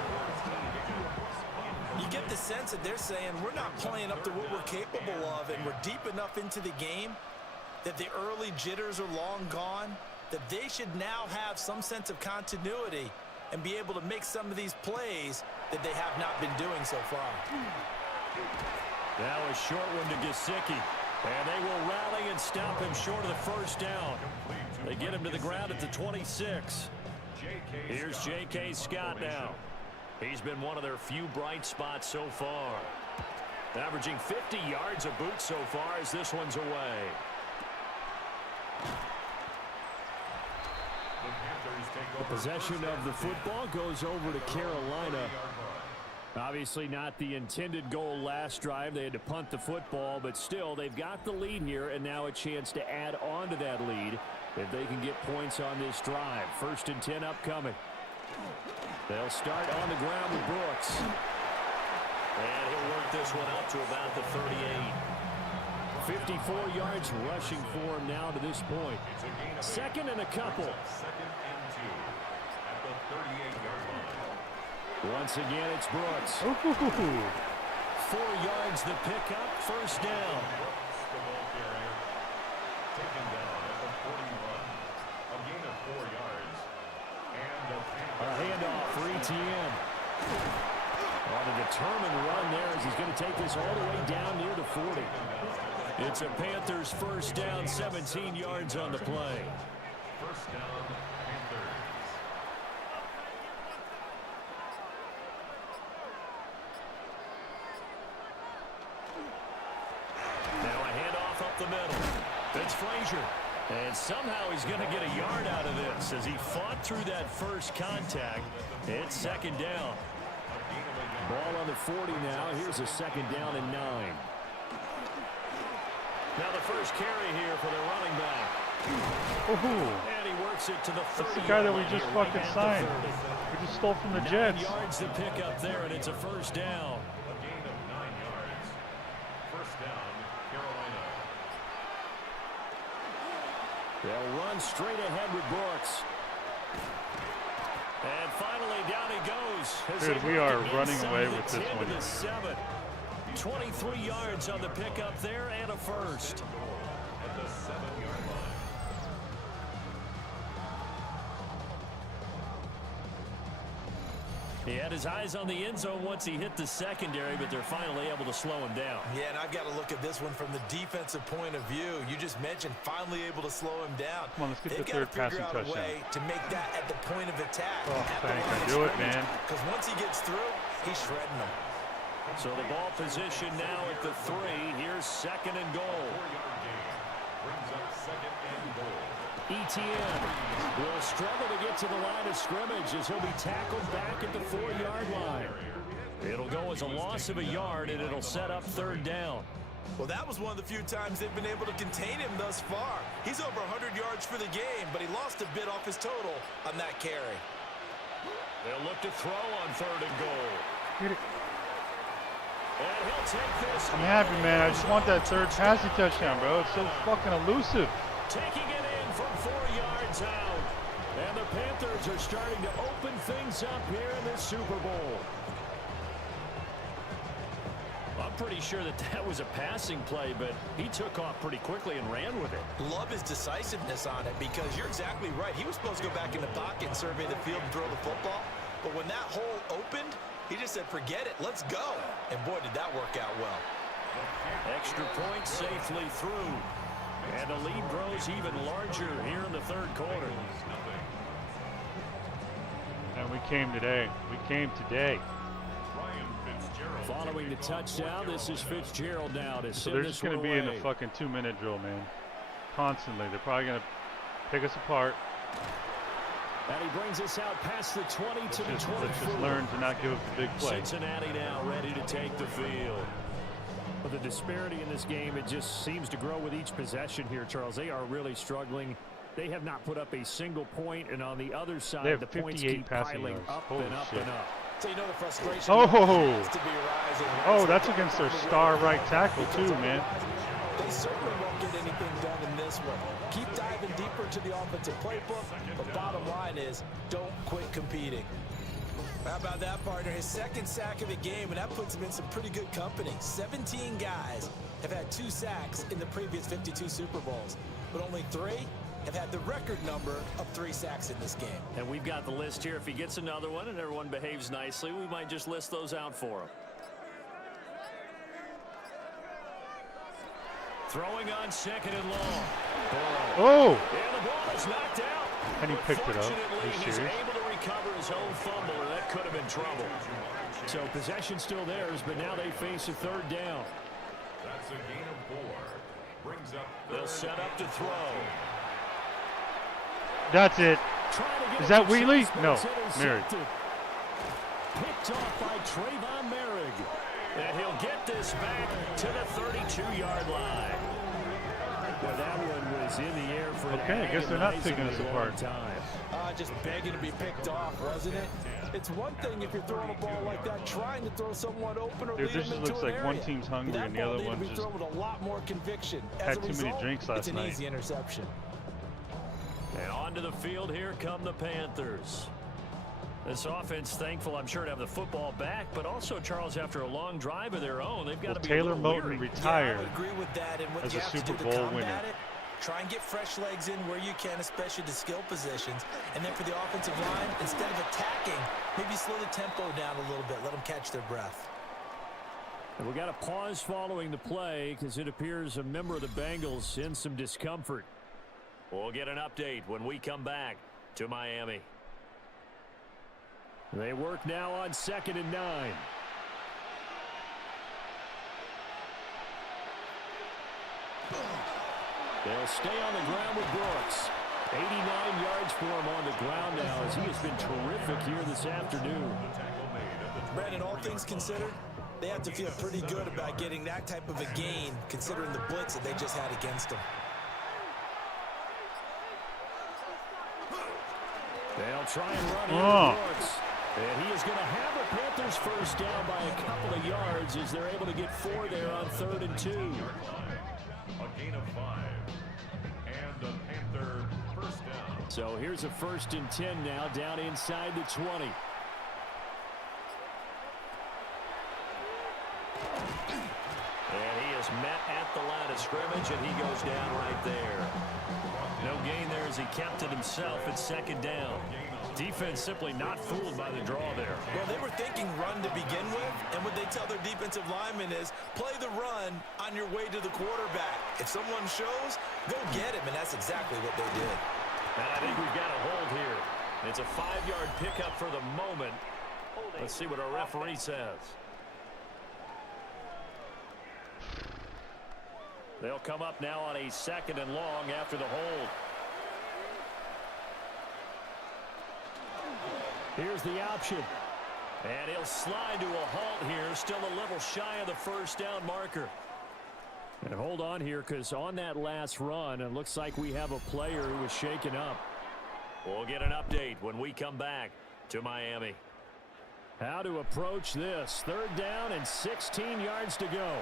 You get the sense that they're saying we're not playing up to what we're capable of, and we're deep enough into the game that the early jitters are long gone, that they should now have some sense of continuity and be able to make some of these plays that they have not been doing so far. Now a short one to Gesicki. And they will rally and stop him short of the 1st down. They get him to the ground at the 26. Here's J.K. Scott now. He's been one of their few bright spots so far. Averaging 50 yards a boot so far as this one's away. The possession of the football goes over to Carolina. Obviously not the intended goal last drive. They had to punt the football, but still they've got the lead here and now a chance to add on to that lead if they can get points on this drive. 1st and 10 upcoming. They'll start on the ground with Brooks. And he'll work this one up to about the 38. 54 yards rushing for him now to this point. 2nd and a couple. 2nd and 2 at the 38-yard line. Once again, it's Brooks. 4 yards the pickup, 1st down. The ball carrier taken down at the 41. A gain of 4 yards. And A handoff for ETN. On a determined run there as he's going to take this all the way down near the 40. It's a Panthers 1st down, 17 yards on the play. 1st down, Panthers. Now a handoff up the middle. It's Frazier. And somehow he's going to get a yard out of this as he fought through that first contact. It's 2nd down. Ball on the 40 now. Here's a 2nd down and 9. Now the first carry here for the running back. And he works it to the 30. That's the guy that we just fucking signed. We just stole from the Jets. 9 yards to pick up there, and it's a 1st down. A gain of 9 yards. 1st down, Carolina. They'll run straight ahead with Brooks. And finally, down he goes. Dude, we are running away with this one. 23 yards on the pickup there and a first. At the 7-yard line. He had his eyes on the end zone once he hit the secondary, but they're finally able to slow him down. Yeah, and I've got to look at this one from the defensive point of view. You just mentioned finally able to slow him down. Come on, let's get They've the got third to figure passing out a touchdown. way to make that at the point of attack. Oh, thank you. Do it, man. Because once he gets through, he's shredding them. So the ball position now at the 3. Here's 2nd and goal. 4-yard gain. Brings up 2nd and goal. ETN will struggle to get to the line of scrimmage as he'll be tackled back at the 4-yard line. It'll go as a loss of a yard, and it'll set up 3rd down. Well, that was one of the few times they've been able to contain him thus far. He's over 100 yards for the game, but he lost a bit off his total on that carry. They'll look to throw on 3rd and goal. Get it. And he'll take this. I'm happy, man. I just want that third passing touchdown, bro. It's so fucking elusive. Taking it in from 4 yards out. And the Panthers are starting to open things up here in this Super Bowl. I'm pretty sure that was a passing play, but he took off pretty quickly and ran with it. Love his decisiveness on it because you're exactly right. He was supposed to go back in the pocket and survey the field and throw the football. But when that hole opened, he just said, forget it, let's go. And boy, did that work out well. Extra point safely through. And the lead grows even larger here in the 3rd quarter. And we came today. We came today. Following the touchdown, this is Fitzgerald now to So send they're this just going one to be in away. a fucking 2-minute drill, man. Constantly. They're probably going to pick us apart. And he brings us out past the 20 to the 24. Let's just learn to not give up the big play. Cincinnati now ready to take the field. But the disparity in this game, it just seems to grow with each possession here, Charles. They are really struggling. They have not put up a single point, and on the other side, They have the points 58 keep passing piling yards. up Holy and up shit. and up. So you know the frustration Oh, has to be rising. oh, that's against their star right tackle too, man. They certainly won't get anything done in this one. Keep diving deeper into the offensive playbook, but bottom line is don't quit competing. How about that, partner? His 2nd sack of the game, and that puts him in some pretty good company. 17 guys have had 2 sacks in the previous 52 Super Bowls, but only 3 have had the record number of 3 sacks in this game. And we've got the list here. If he gets another one and everyone behaves nicely, we might just list those out for him. Throwing on 2nd and long. Oh! And the ball is knocked out. And he picked it up. Fortunately, Are you he's serious? able to recover his own fumble, or that could have been trouble. So possession still theirs, but now they face a 3rd down. That's a gain of 4. Brings up They'll 3rd set up to and throw. 14. That's it. Trying to get Is that it to Wheatley? chase, but No, it's Merrick. intercepted. Picked off by Trayvon Merrick. And he'll get this back to the 32-yard line. Well, that one was in the air for Okay, I guess they're not picking us agonizingly apart. long time. Just begging to be picked off, wasn't it? It's one thing if you're throwing a ball like that, trying to throw someone open or Dude, lead this them just into looks an like one area. team's hungry That and the ball other needed to one's be just thrown with a lot more conviction. had As a too many result, drinks last it's an night. easy interception. And onto the field, here come the Panthers. This offense, thankful, I'm sure, to have the football back, but also, Charles, after a long drive of their own, they've got to be Taylor a little Moton weary. retired Yeah, I would agree with that. And what as you a have to Super do Bowl to combat winner. it, try and get fresh legs in where you can, especially the skill positions. And then for the offensive line, instead of attacking, maybe slow the tempo down a little bit. Let them catch their breath. And we got a pause following the play because it appears a member of the Bengals in some discomfort. We'll get an update when we come back to Miami. They work now on 2nd and 9. They'll stay on the ground with Brooks. 89 yards for him on the ground now as he has been terrific here this afternoon. Brandon, all things considered, they have to feel pretty good about getting that type of a gain considering the blitz that they just had against them. They'll try and run in Brooks. And he is going to have the Panthers first down by a couple of yards as they're able to get 4 there on 3rd and 2. A gain of 5. And the Panther first down. So here's a 1st and 10 now down inside the 20. up the line of scrimmage, and he goes down right there. No gain there as he kept it himself at second down. Defense simply not fooled by the draw there. Well, they were thinking run to begin with, and what they tell their defensive linemen is play the run on your way to the quarterback. If someone shows, go get him, and that's exactly what they did. And I think we've got a hold here. It's a 5-yard pickup for the moment. Let's see what our referee says. They'll come up now on a 2nd and long after the hold. Here's the option. And he'll slide to a halt here. Still a little shy of the first down marker. And hold on here, because on that last run, it looks like we have a player who was shaken up. We'll get an update when we come back to Miami. How to approach this. 3rd down and 16 yards to go.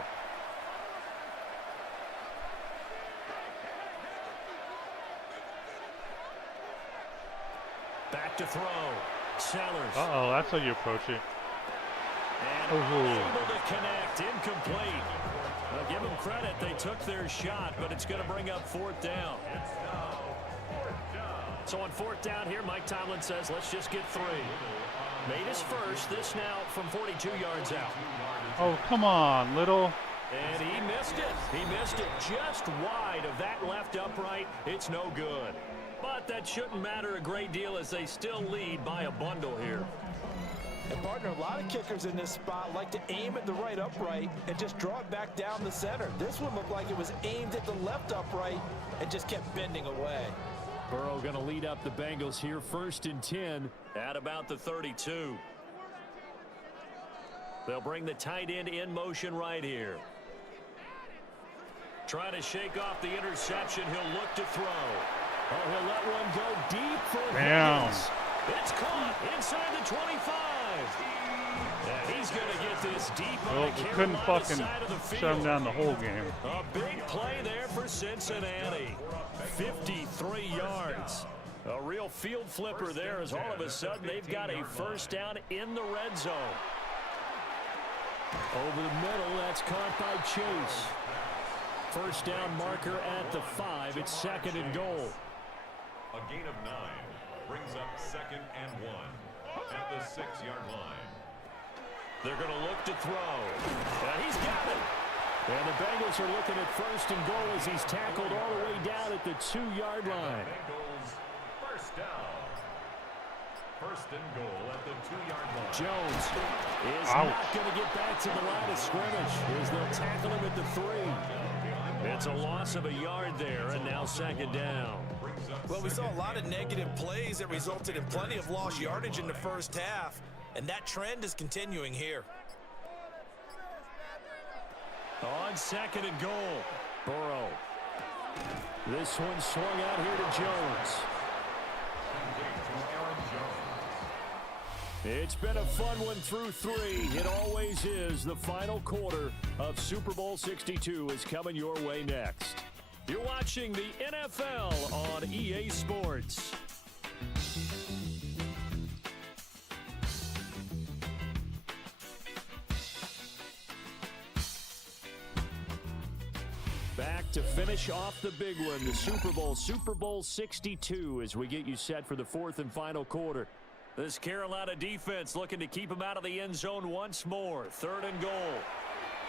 Back to throw. Sellers. Uh-oh, that's how you approach it. And able to connect. Incomplete. Well, give them credit. They took their shot, but it's going to bring up 4th down. So on 4th down here, Mike Tomlin says, let's just get 3. Made his first. This now from 42 yards out. Oh, come on, Little. And he missed it. He missed it just wide of that left upright. It's no good. But that shouldn't matter a great deal as they still lead by a bundle here. And, partner, a lot of kickers in this spot like to aim at the right upright and just draw it back down the center. This one looked like it was aimed at the left upright and just kept bending away. Burrow going to lead up the Bengals here, 1st and 10 at about the 32. They'll bring the tight end in motion right here. Trying to shake off the interception. He'll look to throw. Oh, he'll let one go deep for Higgins. It's caught inside the 25. And he's going to get this deep on the Carolina side of the field. Shut him down the whole game. A big play there for Cincinnati. 53 yards. A real field flipper there as all of a sudden they've got a 1st down in the red zone. Over the middle, that's caught by Chase. 1st down marker at the 5. It's 2nd and goal. A gain of 9 brings up 2nd and 1 at the 6-yard line. They're going to look to throw. And he's got it. And the Bengals are looking at 1st and goal as he's tackled all the way down at the 2-yard line. Bengals 1st down. 1st and goal at the 2-yard line. Jones is not going to get back to the line of scrimmage as they'll tackle him at the 3. It's a loss of a yard there, and now 2nd down. Well, we saw a lot of negative plays that resulted in plenty of lost yardage in the first half, and that trend is continuing here. On 2nd and goal, Burrow. This one swung out here to Jones. It's been a fun one through 3. It always is. The final quarter of Super Bowl 62 is coming your way next. You're watching the NFL on EA Sports. Back to finish off the big one, the Super Bowl 62, as we get you set for the 4th and final quarter. This Carolina defense looking to keep him out of the end zone once more. 3rd and goal.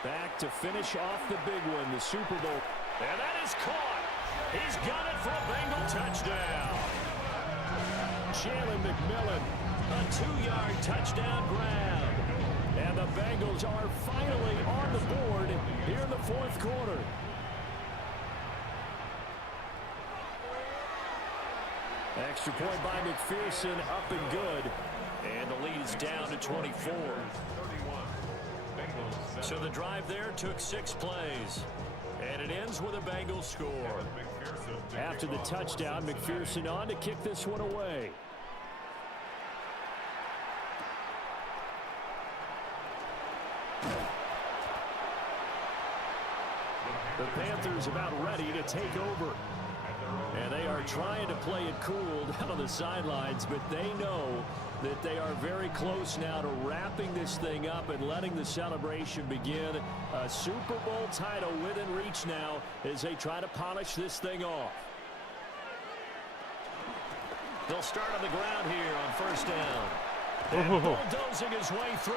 Back to finish off the big one, the Super Bowl. And that is caught. He's got it for a Bengal touchdown. Jalen McMillan, a 2-yard touchdown grab. And the Bengals are finally on the board here in the 4th quarter. Extra point by McPherson, up and good. And the lead is down to 24. So the drive there took 6 plays. And it ends with a Bengals score. After the touchdown, McPherson on to kick this one away. The Panthers about ready to take over. And they are trying to play it cool down on the sidelines, but they know that they are very close now to wrapping this thing up and letting the celebration begin. A Super Bowl title within reach now as they try to polish this thing off. They'll start on the ground here on first down. And bulldozing his way through.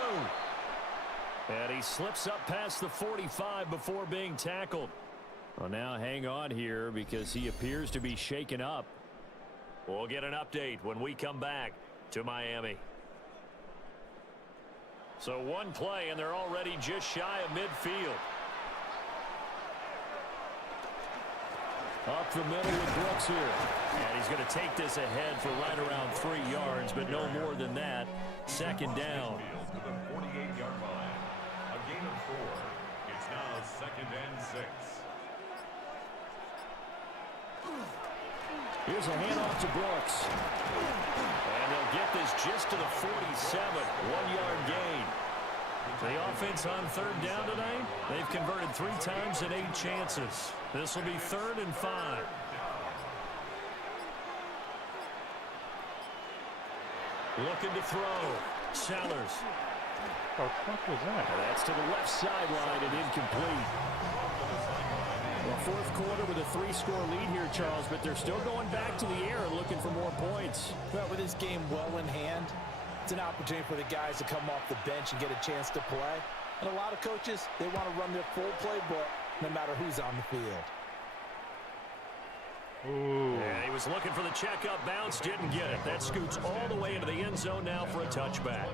And he slips up past the 45 before being tackled. Well, now hang on here because he appears to be shaken up. We'll get an update when we come back to Miami. So one play, and they're already just shy of midfield. Up the middle with Brooks here. And he's going to take this ahead for right around 3 yards, but no more than that. Second down. To the 48-yard line. A gain of 4. It's now 2nd and 6. Here's a handoff to Brooks. And they'll get this just to the 47. 1-yard gain. The offense on third down today, they've converted 3 times and 8 chances. This will be 3rd and 5. Looking to throw. Sellers. What the fuck was that? That's to the left sideline and incomplete. Well, fourth quarter with a 3-score lead here, Charles, but they're still going back to the air and looking for more points. But with this game well in hand, it's an opportunity for the guys to come off the bench and get a chance to play. And a lot of coaches, they want to run their full playbook no matter who's on the field. Ooh. And he was looking for the checkup bounce, didn't get it. That scoots all the way into the end zone now for a touchback.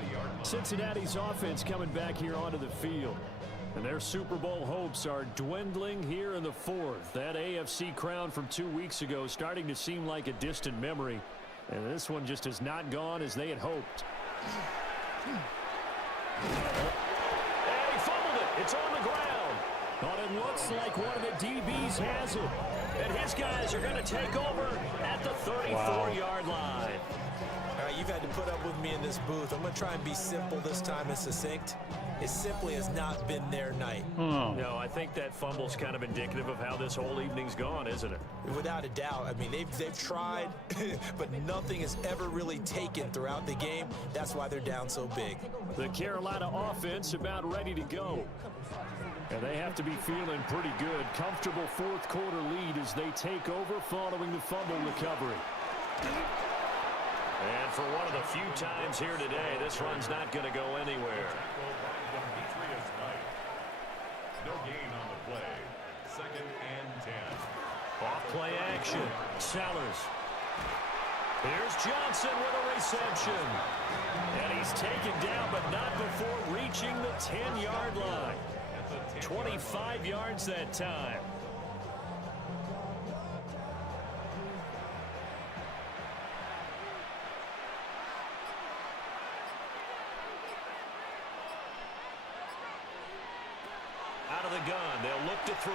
Cincinnati's offense coming back here onto the field. And their Super Bowl hopes are dwindling here in the 4th. That AFC crown from 2 weeks ago starting to seem like a distant memory. And this one just has not gone as they had hoped. And he fumbled it. It's on the ground. But it looks like one of the DBs has it. And his guys are going to take over at the 34-yard line. All right, you've had to put up with me in this booth. I'm going to try and be simple this time and succinct. It simply has not been their night. No, I think that fumble's kind of indicative of how this whole evening's gone, isn't it? Without a doubt. I mean, they've tried, but nothing has ever really taken throughout the game. That's why they're down so big. The Carolina offense about ready to go. And they have to be feeling pretty good. Comfortable fourth quarter lead as they take over following the fumble recovery. And for one of the few times here today, this run's not going to go anywhere. No gain on the play. 2nd and 10. Off play action. Sellers. Here's Johnson with a reception. And he's taken down, but not before reaching the 10-yard line. 25 yards that time. Out of the gun, they'll look to throw.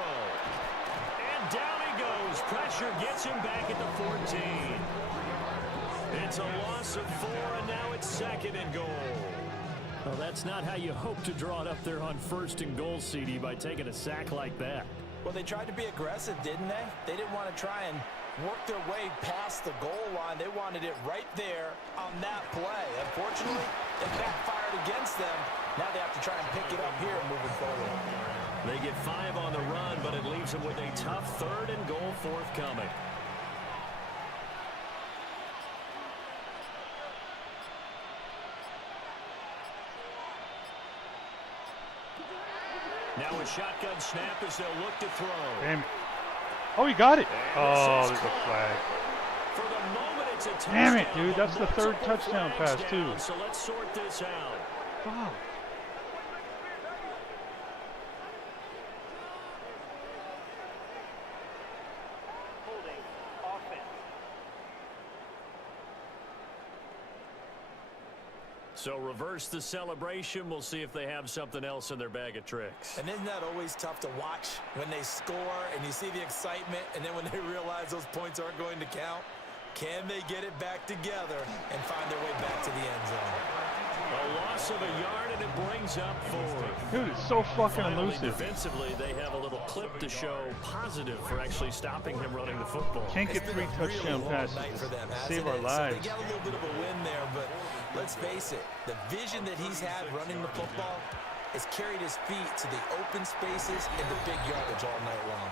And down he goes. Pressure gets him back at the 14. It's a loss of 4, and now it's 2nd and goal. Well, that's not how you hope to draw it up there on 1st and goal, CD, by taking a sack like that. Well, they tried to be aggressive, didn't they? They didn't want to try and work their way past the goal line. They wanted it right there on that play. Unfortunately, it backfired against them. Now they have to try and pick it up here moving forward. They get 5 on the run, but it leaves them with a tough 3rd and goal forthcoming. Now a shotgun snap as they'll look to throw. Damn it. Oh, he got it. Oh, there's a flag. For the moment, it's a touchdown. Damn it, dude. That's the 3rd touchdown pass, too. So let's sort this out. Wow. So reverse the celebration. We'll see if they have something else in their bag of tricks. And isn't that always tough to watch when they score and you see the excitement, and then when they realize those points aren't going to count? Can they get it back together and find their way back to the end zone? loss of a yard, and it brings up 4. Dude, it's so fucking Finally, elusive. defensively, they have a little clip to show positive for actually stopping him running the football. Can't get 3 touchdown passes. Save our lives. They got a little bit of a win there, but let's face it, the vision that he's had running the football has carried his feet to the open spaces and the big yardage all night long.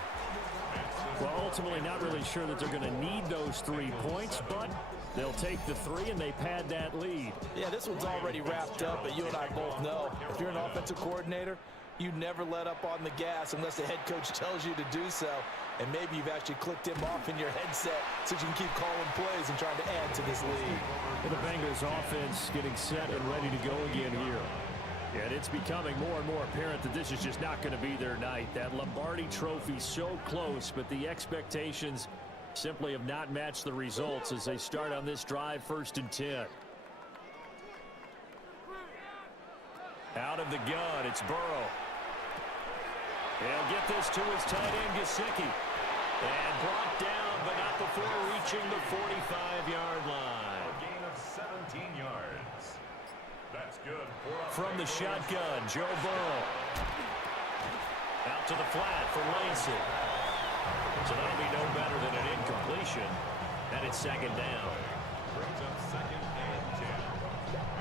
Well, ultimately, not really sure that they're going to need those 3 points, but they'll take the 3 and they pad that lead. Yeah, this one's already wrapped up, but you and I both know if you're an offensive coordinator, you never let up on the gas unless the head coach tells you to do so. And maybe you've actually clicked him off in your headset so you can keep calling plays and trying to add to this lead. And the Bengals offense getting set and ready to go again here. And it's becoming more and more apparent that this is just not going to be their night. That Lombardi trophy so close, but the expectations simply have not matched the results as they start on this drive, 1st and 10. Out of the gun, it's Burrow. He'll get this to his tight end, Gesicki. And brought down, but not before reaching the 45-yard line. A gain of 17 yards. That's good. From the shotgun, Joe Burrow. Out to the flat for Lacy. So that'll be no better than an incompletion. And it's 2nd down. Brings up 2nd and 10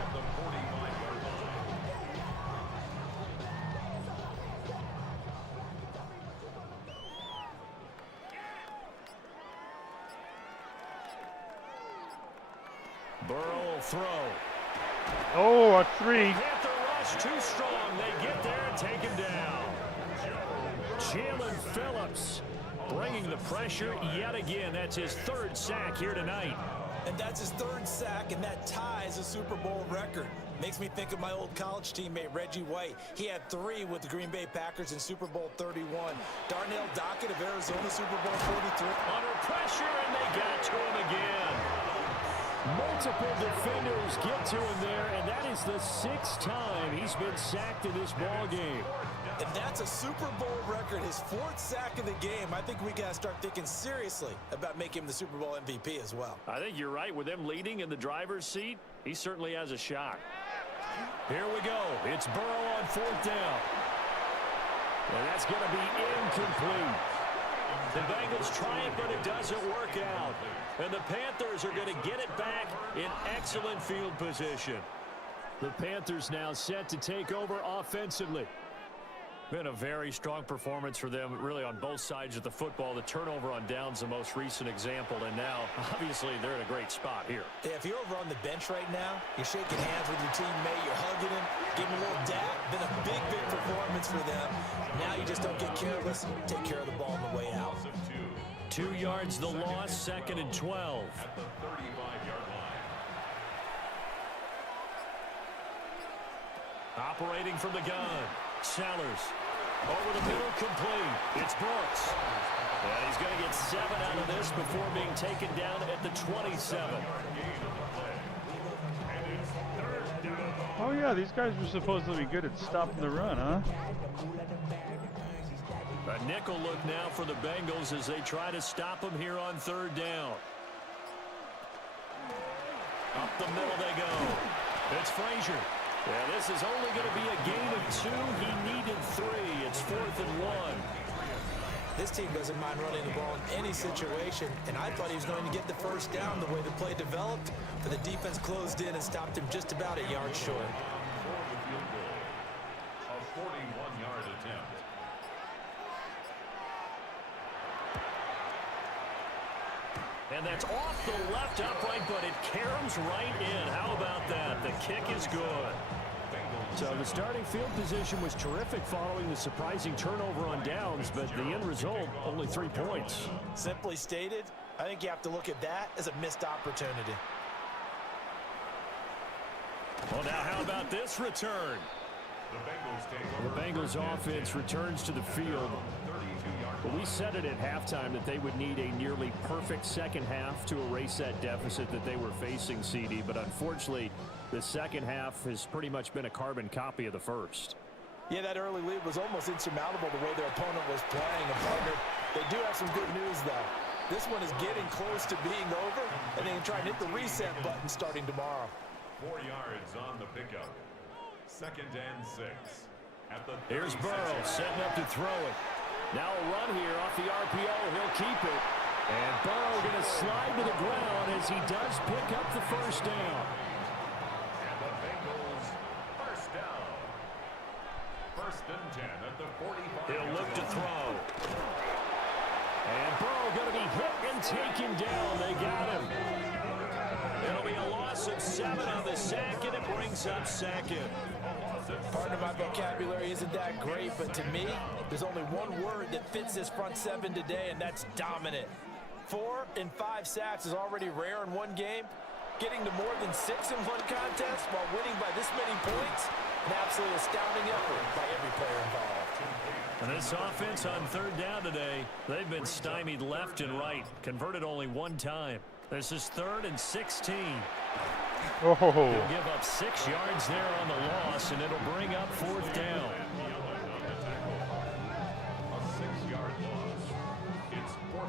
at the 45-yard line. Burrow will throw. Oh, a 3. Panther rush too strong. They get there and take him down. Jalen Phillips bringing the pressure yet again. That's his 3rd sack here tonight. And that's his 3rd sack, and that ties a Super Bowl record. Makes me think of my old college teammate, Reggie White. He had 3 with the Green Bay Packers in Super Bowl 31. Darnell Dockett of Arizona, Super Bowl 43. Under pressure, and they got to him again. Multiple defenders get to him there, and that is the 6th time he's been sacked in this ball game. And that's a Super Bowl record, his 4th sack of the game. I think we got to start thinking seriously about making him the Super Bowl MVP as well. I think you're right. With them leading in the driver's seat, he certainly has a shot. Here we go. It's Burrow on 4th down. And that's going to be incomplete. The Bengals try it, but it doesn't work out. And the Panthers are going to get it back in excellent field position. The Panthers now set to take over offensively. Been a very strong performance for them, really, on both sides of the football. The turnover on downs, the most recent example, and now, obviously, they're in a great spot here. Yeah, if you're over on the bench right now, you're shaking hands with your teammate, you're hugging him, giving him a little dap. Been a big, big performance for them. Now you just don't get careless. Take care of the ball on the way out. 2 yards the loss, 2nd and 12. At the 35-yard line. Operating from the gun, Sellers. Over the middle, complete. It's Brooks. And he's going to get 7 out of this before being taken down at the 27. Oh, yeah, these guys were supposed to be good at stopping the run, huh? A nickel look now for the Bengals as they try to stop him here on 3rd down. Up the middle they go. It's Frazier. Yeah, this is only going to be a gain of 2. He needed 3. It's 4th and 1. This team doesn't mind running the ball in any situation, and I thought he was going to get the 1st down the way the play developed, but the defense closed in and stopped him just about a yard short. A 41-yard attempt. And that's off the left upright, but it caroms right in. How about that? The kick is good. So the starting field position was terrific following the surprising turnover on downs, but the end result, only 3 points. Simply stated, I think you have to look at that as a missed opportunity. Well, now how about this return? The Bengals offense returns to the field. But we said it at halftime that they would need a nearly perfect second half to erase that deficit that they were facing, CD. But unfortunately, the second half has pretty much been a carbon copy of the first. Yeah, that early lead was almost insurmountable the way their opponent was playing. And partner, they do have some good news, though. This one is getting close to being over, and they can try and hit the reset button starting tomorrow. 4 yards on the pickup. 2nd and 6. At the Here's Burrow setting up to throw it. Now a run here off the RPO. He'll keep it. And Burrow going to slide to the ground as he does pick up the first down. And the Bengals first down. 1st and 10 at the 45. He'll look to throw. And Burrow going to be hit and taken down. They got him. It'll be a loss of 7 on the sack, and it brings up 2nd. Part of my vocabulary isn't that great, but to me, there's only one word that fits this front 7 today, and that's dominant. 4 and 5 sacks is already rare in one game. Getting to more than 6 in one contest while winning by this many points, an absolutely astounding effort by every player involved. And this offense on 3rd down today, they've been stymied left and right, converted only one time. This is 3rd and 16. Oh. He'll give up 6 yards there on the loss, and it'll bring up 4th down.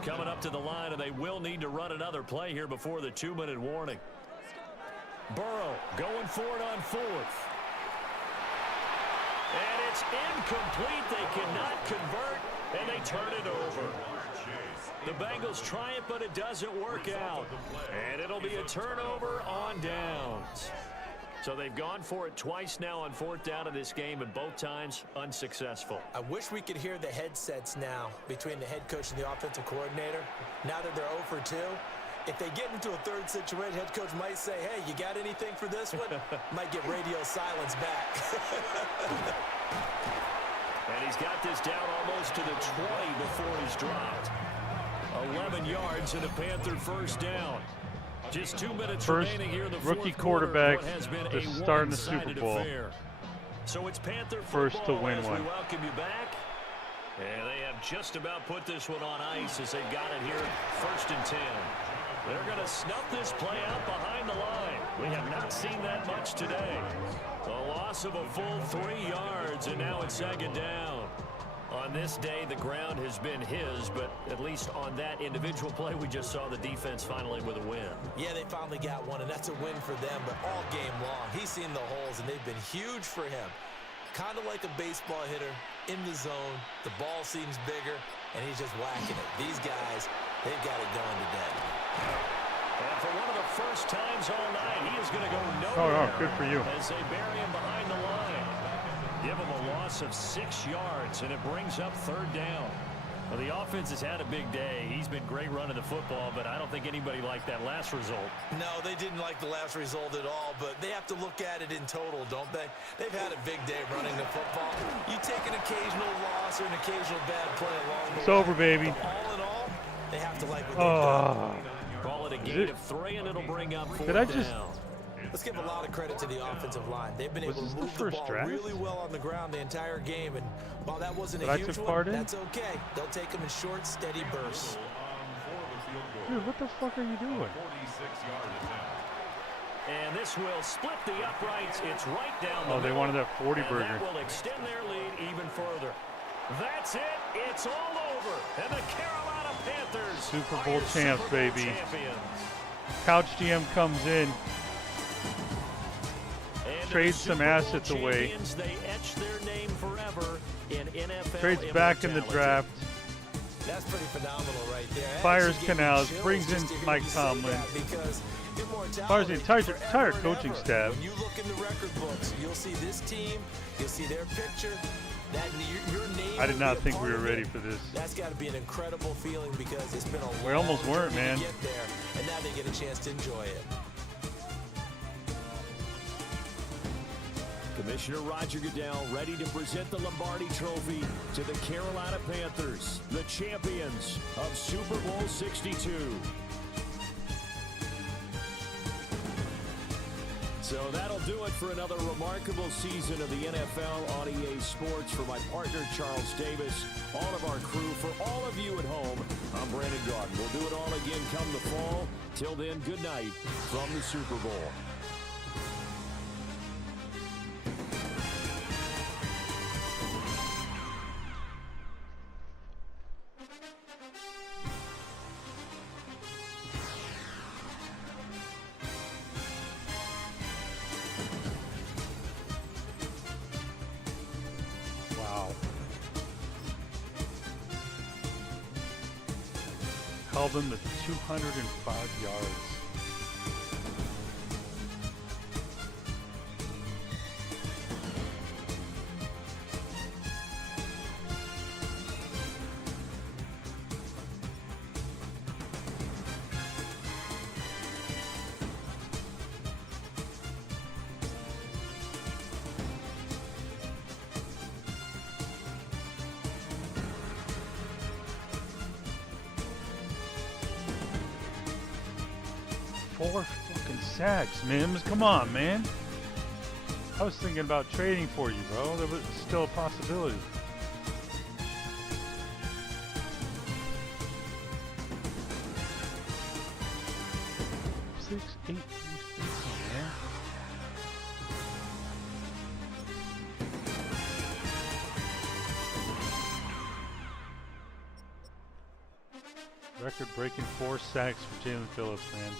Coming up to the line, and they will need to run another play here before the 2-minute warning. Burrow going for it on 4th. And it's incomplete. They cannot convert, and they turn it over. The Bengals try it, but it doesn't work out. And it'll be a turnover on downs. So they've gone for it twice now on 4th down in this game, and both times unsuccessful. I wish we could hear the headsets now between the head coach and the offensive coordinator. Now that they're 0 for 2, if they get into a 3rd situation, head coach might say, hey, you got anything for this one? Might get radio silence back. And he's got this down almost to the 20 before he's dropped. 11 yards and a Panther first down. Just 2 minutes remaining here in the rookie fourth quarterback quarter. Has been to a start in the Super Bowl. affair. So it's Panther First to win as one. We welcome you back. And they have just about put this one on ice as they got it here 1st and 10. They're going to snuff this play out behind the line. We have not seen that much today. A loss of a full 3 yards, and now it's 2nd down. On this day, the ground has been his, but at least on that individual play, we just saw the defense finally with a win. Yeah, they finally got one, and that's a win for them, but all game long, he's seen the holes, and they've been huge for him. Kind of like a baseball hitter in the zone. The ball seems bigger, and he's just whacking it. These guys, they've got it going today. And for one of the first times all night, he is going to go nowhere. Oh, good for you. As they bury him behind the line. Give him a loss of 6 yards, and it brings up 3rd down. Well, the offense has had a big day. He's been great running the football, but I don't think anybody liked that last result. No, they didn't like the last result at all, but they have to look at it in total, don't they? They've had a big day running the football. You take an occasional loss or an occasional bad play along the way. It's over, baby. But all in all, they have to like what they've done. Call it a gain of 3, and it'll bring up 4th Did I just down. Let's give a lot of credit to the offensive line. They've been able to move the ball really well on the ground the entire game, and while that wasn't a huge one, that's okay. They'll take them in short, steady bursts. Dude, what the fuck are you doing? And this will split the uprights. It's right down the Oh, they wanted that 40 burger. That will extend their lead even further. That's it. It's all over. And the Carolina Panthers Super are Bowl your champs, Super Bowl baby. champions. Couch GM comes in, And trades the some Super Bowl assets away. champions, they etch their name forever in NFL trades back in the immortality. draft, That's pretty phenomenal right there. That fires actually gave me Canals, chills brings just in to hear Mike you say Tomlin. that, because immortality fires the entire forever and coaching ever. staff. When you look in the record books, you'll see this team, you'll see their picture. That your name. I did will not be a think part we were of ready it. for this. That's got to be an incredible feeling because it's been a long We almost weren't, journey man. to get there, and now they get a chance to enjoy it. Commissioner Roger Goodell ready to present the Lombardi Trophy to the Carolina Panthers, the champions of Super Bowl 62. So that'll do it for another remarkable season of the NFL on EA Sports. For my partner, Charles Davis, all of our crew, for all of you at home, I'm Brandon Gordon. We'll do it all again come the fall. Till then, good night from the Super Bowl. held them to 205 yards. Four fucking sacks, Mims. Come on, man. I was thinking about trading for you, bro. There was still a possibility. Six, eight, man. Record-breaking 4 sacks for Jalen Phillips, man.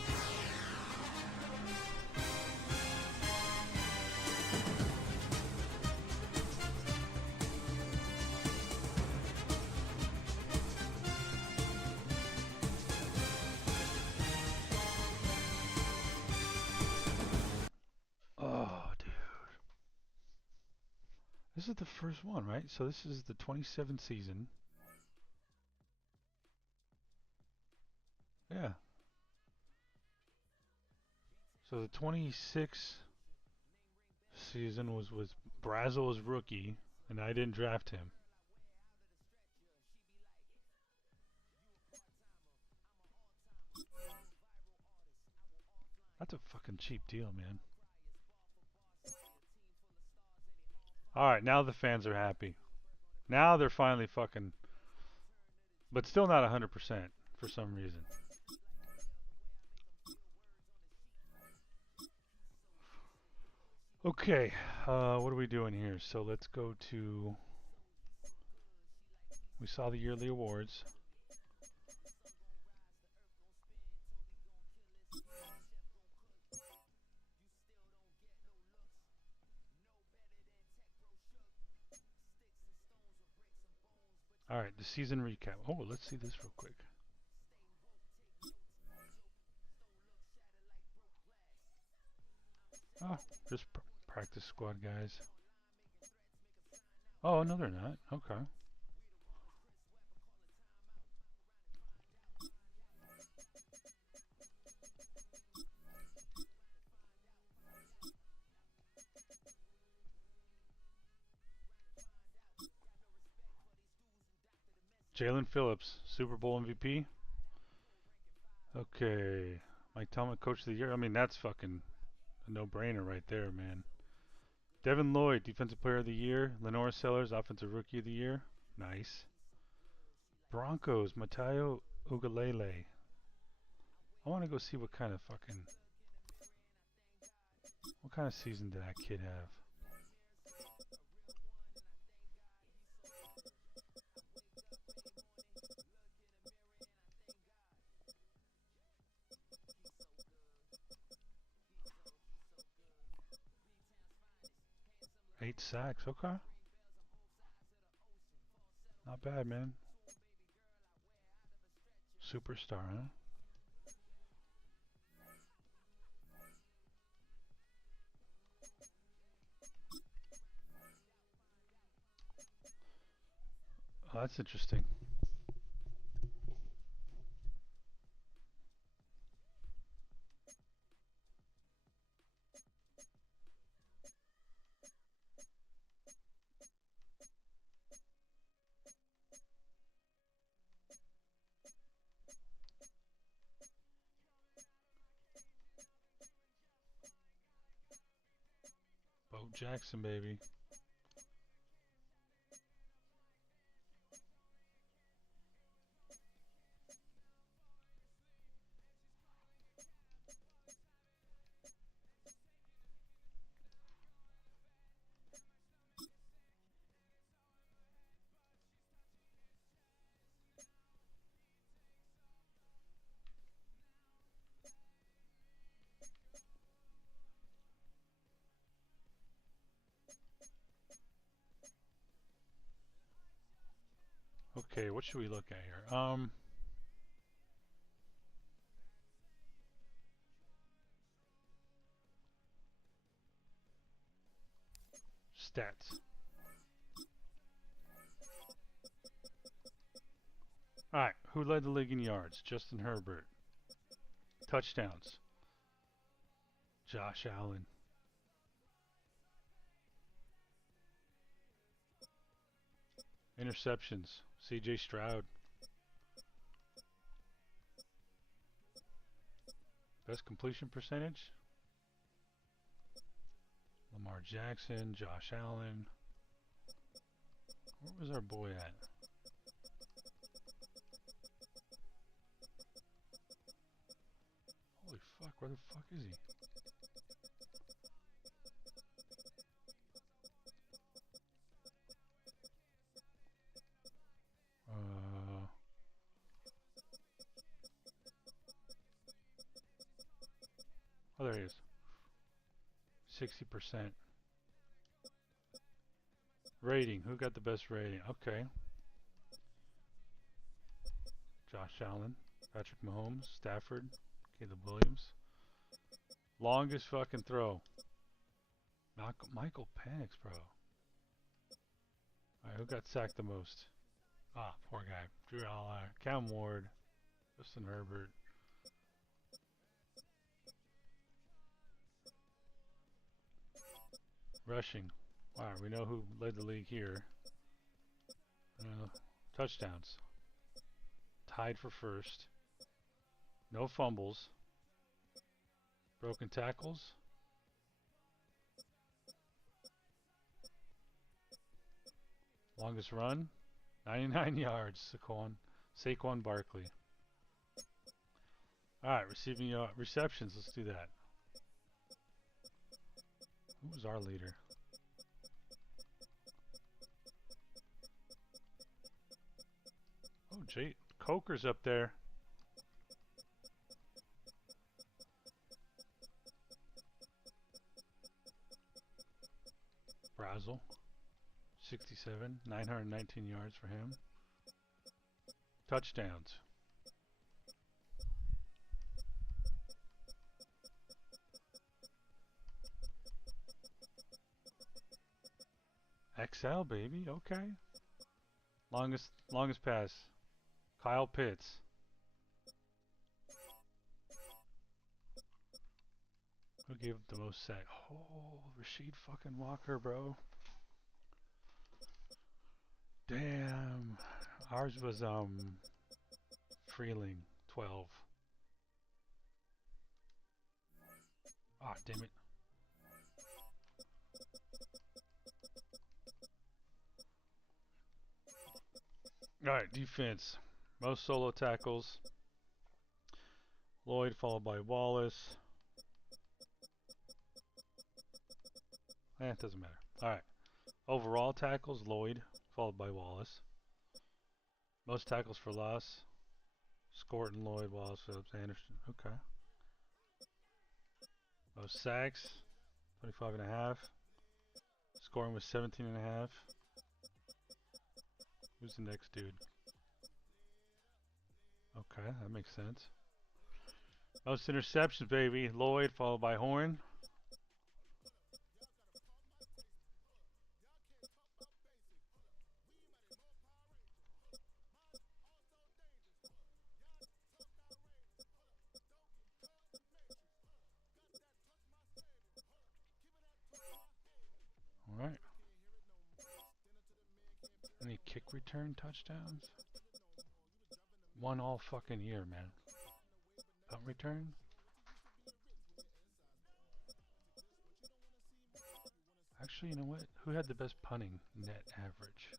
Oh, dude. This is the first one, right? So this is the 27th season. Yeah. So the 26 season was Brazel's rookie, and I didn't draft him. That's a fucking cheap deal, man. Alright, now the fans are happy. Now they're finally fucking... But still not 100% for some reason. Okay, what are we doing here? So let's go to... We saw the yearly awards. Alright, the season recap. Oh, let's see this real quick. Oh, just practice squad guys. Oh, no, they're not. Okay. Jalen Phillips, Super Bowl MVP. Okay. Mike Tomlin, Coach of the Year. I mean, that's fucking a no-brainer right there, man. Devin Lloyd, Defensive Player of the Year. Lenore Sellers, Offensive Rookie of the Year. Nice. Broncos, Matayo Ugalele. I want to go see what kind of season did that kid have? Eight sacks, okay. Not bad, man. Superstar, huh? Oh, that's interesting. Bo Jackson, baby. Okay, what should we look at here? Stats. Alright, who led the league in yards? Justin Herbert. Touchdowns. Josh Allen. Interceptions. CJ Stroud. Best completion percentage? Lamar Jackson, Josh Allen. Where was our boy at? Holy fuck, where the fuck is he? Oh, there he is. 60%. Rating. Who got the best rating? Okay. Josh Allen, Patrick Mahomes, Stafford, Caleb Williams. Longest fucking throw. Michael Penix, bro. Alright, who got sacked the most? Ah, poor guy. Drew Aller, Cam Ward, Justin Herbert. Rushing. Wow, we know who led the league here. Touchdowns. Tied for first. No fumbles. Broken tackles. Longest run. 99 yards. Saquon Barkley. Alright, receiving receptions. Let's do that. Who was our leader? Oh, Jay Coker's up there. Brazel, 67, 919 yards for him. Touchdowns. XL, baby. Okay. Longest pass. Kyle Pitts. Who gave up the most sack? Oh, Rasheed fucking Walker, bro. Damn. Ours was Freeling, 12. Ah, damn it. Alright, defense. Most solo tackles. Lloyd followed by Wallace. It doesn't matter. Alright. Overall tackles, Lloyd followed by Wallace. Most tackles for loss. Scorton, Lloyd, Wallace, Phillips, Anderson. Okay. Most sacks, 25.5. Scoring was 17.5. Who's the next dude? Okay, that makes sense. Most interceptions, baby. Lloyd, followed by Horn. All right. Any kick return touchdowns? One all fucking year, man. Punt return? Actually, you know what? Who had the best punting net average?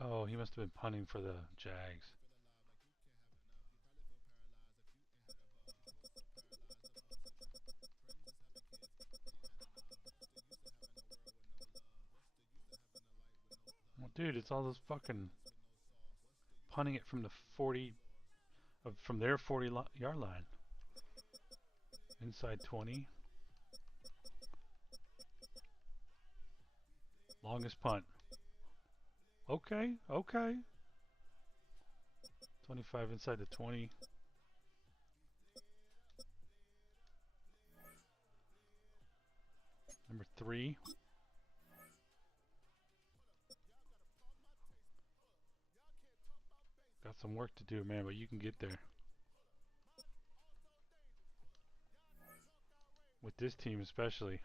Oh, he must have been punting for the Jags. Well, dude, it's all those fucking punting it from the 40, from their 40-yard line. Inside 20. Longest punt. Okay, okay. 25 inside the 20. Number 3. Got some work to do, man, but you can get there. With this team especially.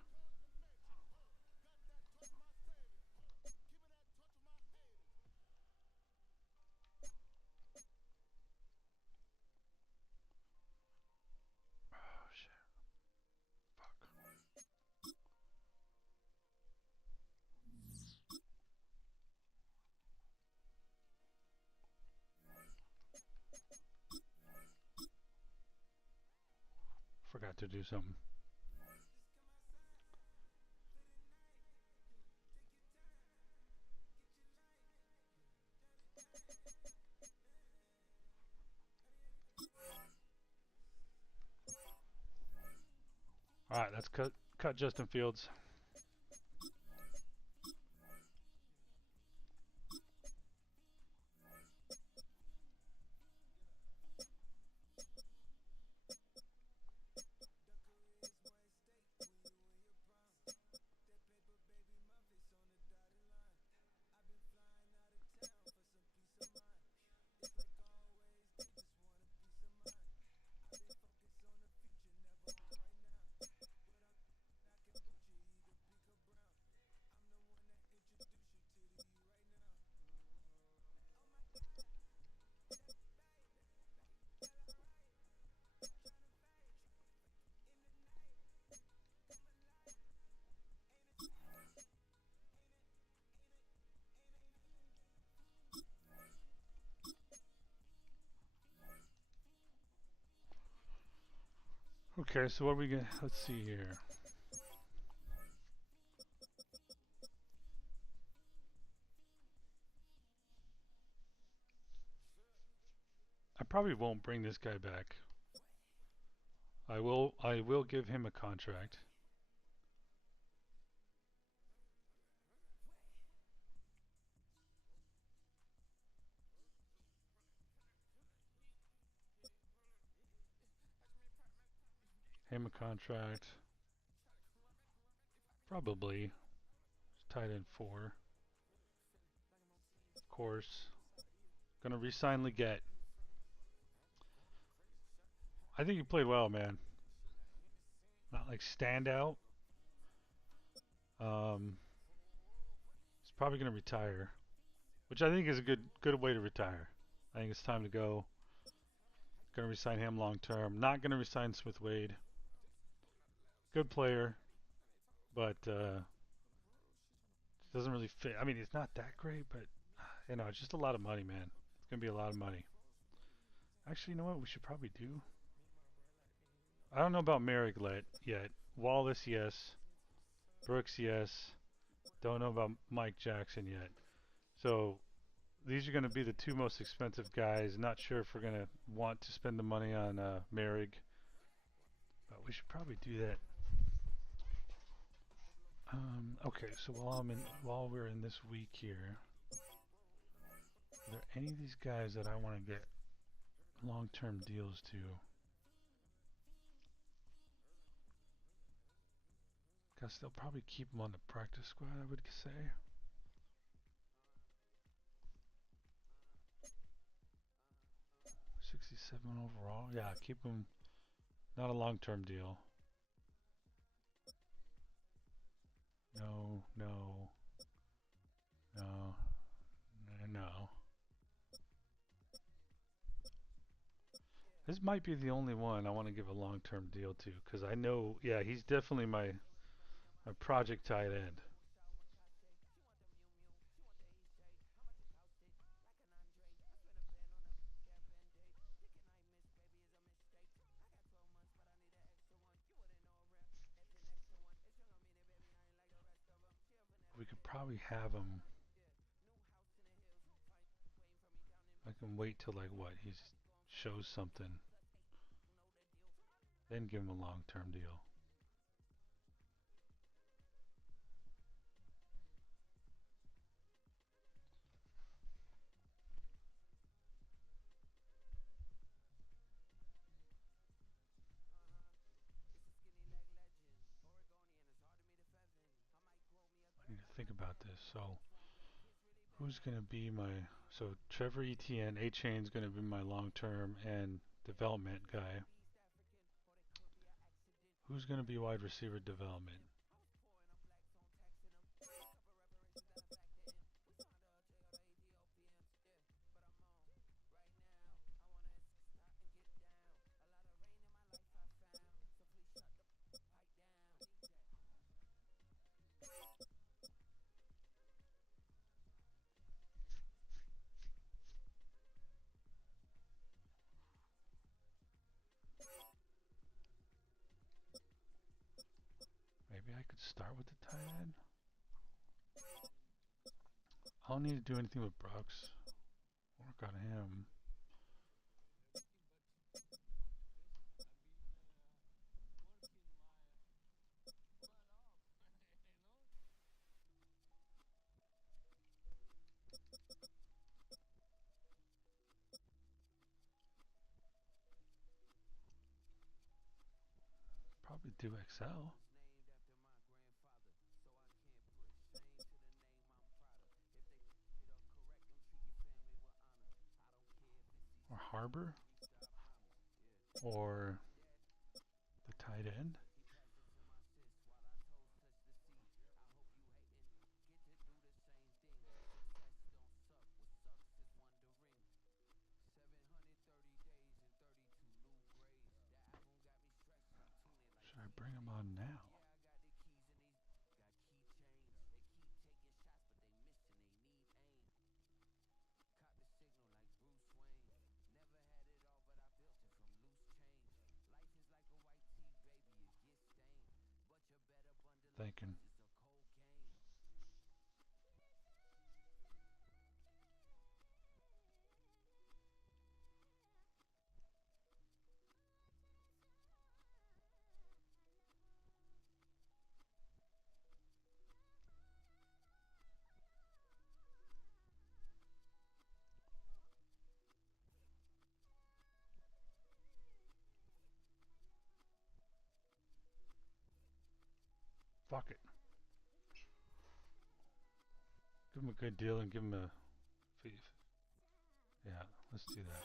Oh, shit. Fuck. Forgot to do something. All right, let's cut Justin Fields. Okay, so what are we gonna? Let's see here. I probably won't bring this guy back. I will give him a contract. Him a contract. Probably. Tight end 4. Of course. Gonna re-sign Leggett. I think he played well, man. Not like standout. He's probably gonna retire, which I think is a good way to retire. I think it's time to go. Gonna resign him long term. Not gonna resign Smith Wade. Good player, but doesn't really fit. I mean, it's not that great, but you know, it's just a lot of money, man. It's gonna be a lot of money. Actually, you know what? We should probably do. I don't know about Merrick yet. Wallace, yes. Brooks, yes. Don't know about Mike Jackson yet. So these are going to be the 2 most expensive guys. Not sure if we're going to want to spend the money on Merrick, but we should probably do that. Okay, so while we're in this week here, are there any of these guys that I want to get long-term deals to? Guess they'll probably keep them on the practice squad, I would say. $67 overall. Yeah, keep them. Not a long-term deal. No, no, no, no. This might be the only one I want to give a long-term deal to, because I know, yeah, he's definitely my project tight end. We could probably have him. I can wait till like what? He shows something. Then give him a long-term deal. about this. So who's going to be my... So Trevor Etienne, A-Chain's going to be my long-term and development guy. Who's going to be wide receiver development? Maybe I could start with the tight end. I don't need to do anything with Brooks. Work on him. Probably do XL. Or Harbor. Or the tight end. Should I bring him on now? Thinking. Fuck it. Give him a good deal and give him a... Yeah, let's do that.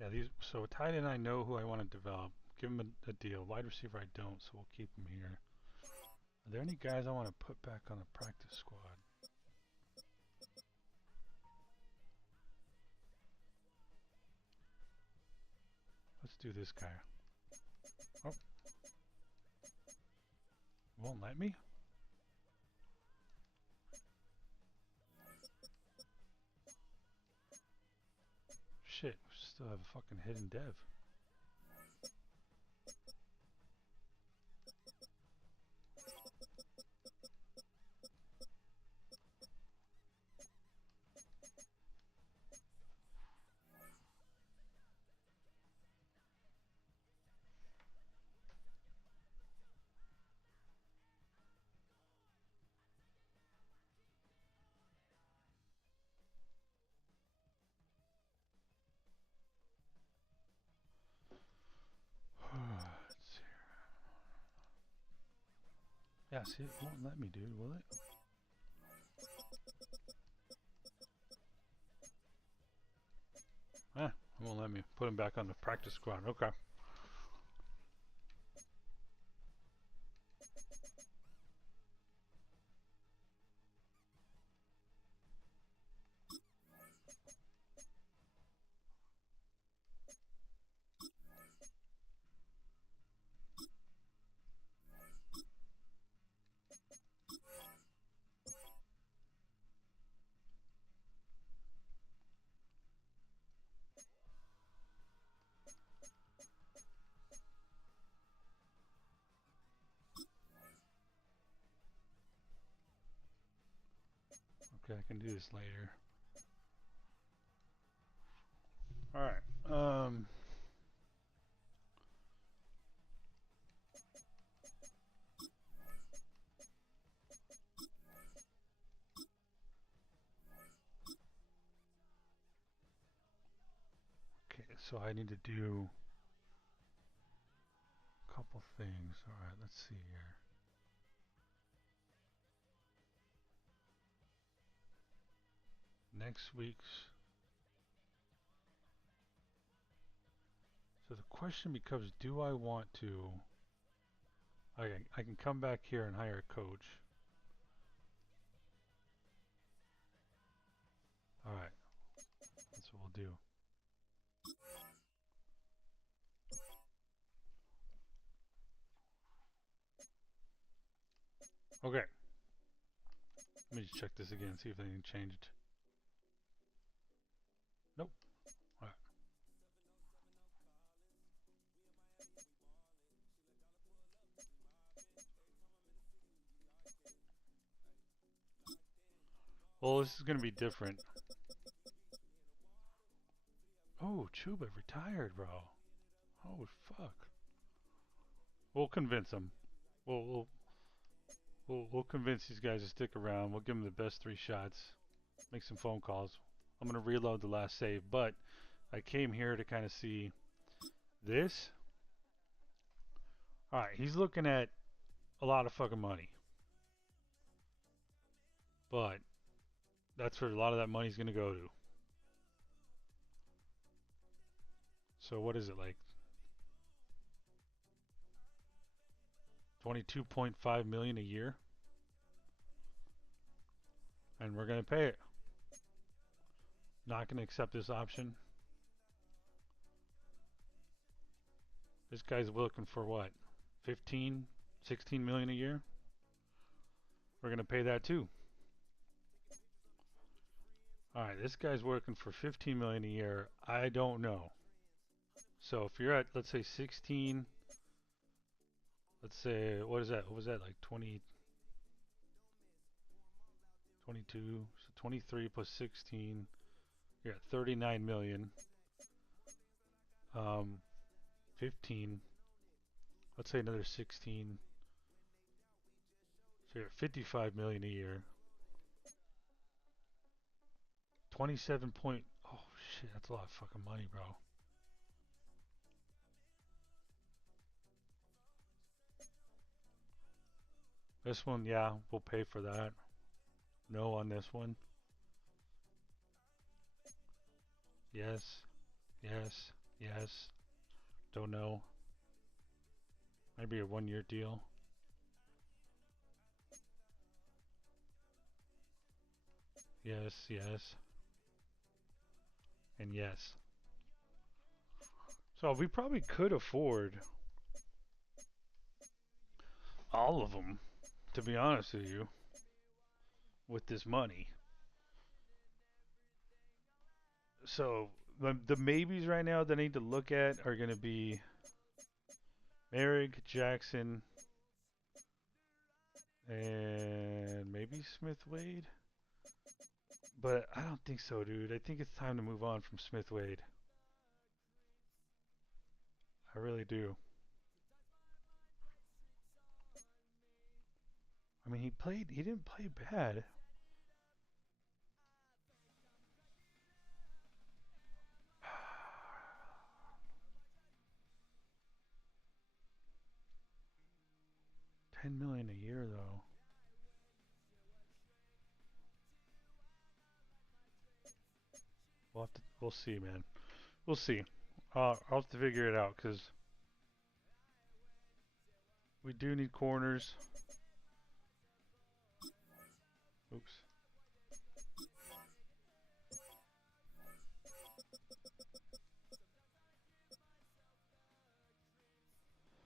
Yeah, these. So tight end, I know who I want to develop. Give him a deal. Wide receiver, I don't, so we'll keep him here. Are there any guys I want to put back on the practice squad? Let's do this guy. Oh. Won't let me? Shit, we still have a fucking hidden dev. Let's see. Yeah, see, it won't let me, dude, will it? It won't let me put him back on the practice squad. Okay. Okay, I can do this later. Alright. Okay, so I need to do a couple things. Alright, let's see here. Next week's. So the question becomes, do I want to... I can come back here and hire a coach. Alright, that's what we'll do. Okay. Let me just check this again, see if anything changed. Nope. Alright. Well, this is going to be different. Oh, Chuba retired, bro. Oh, fuck. We'll convince them. We'll convince these guys to stick around. We'll give them the best 3 shots. Make some phone calls. I'm going to reload the last save, but I came here to kind of see this. Alright, he's looking at a lot of fucking money. But that's where a lot of that money's going to go to. So what is it, like 22.5 million a year? And we're going to pay it. Not going to accept this option. This guy's looking for what? 15, 16 million a year? We're going to pay that too. Alright, this guy's working for 15 million a year. I don't know. So if you're at, let's say 16, let's say, what is that? What was that, like 20, 22, so 23 plus 16, you're at 39 million. 15, let's say another 16, so you're at 55 million a year. 27 point, oh shit, that's a lot of fucking money, bro. This one, yeah, we'll pay for that. No on this one. Yes, yes, yes. Don't know. Maybe a 1-year deal. Yes, yes. And yes. So we probably could afford all of them, to be honest with you, with this money. So the maybes right now that I need to look at are going to be Merrick, Jackson, and maybe Smith Wade. But I don't think so, dude. I think it's time to move on from Smith Wade. I really do. I mean, he didn't play bad. $10 million a year, though. We'll see, man. We'll see. I'll have to figure it out, because we do need corners. Oops.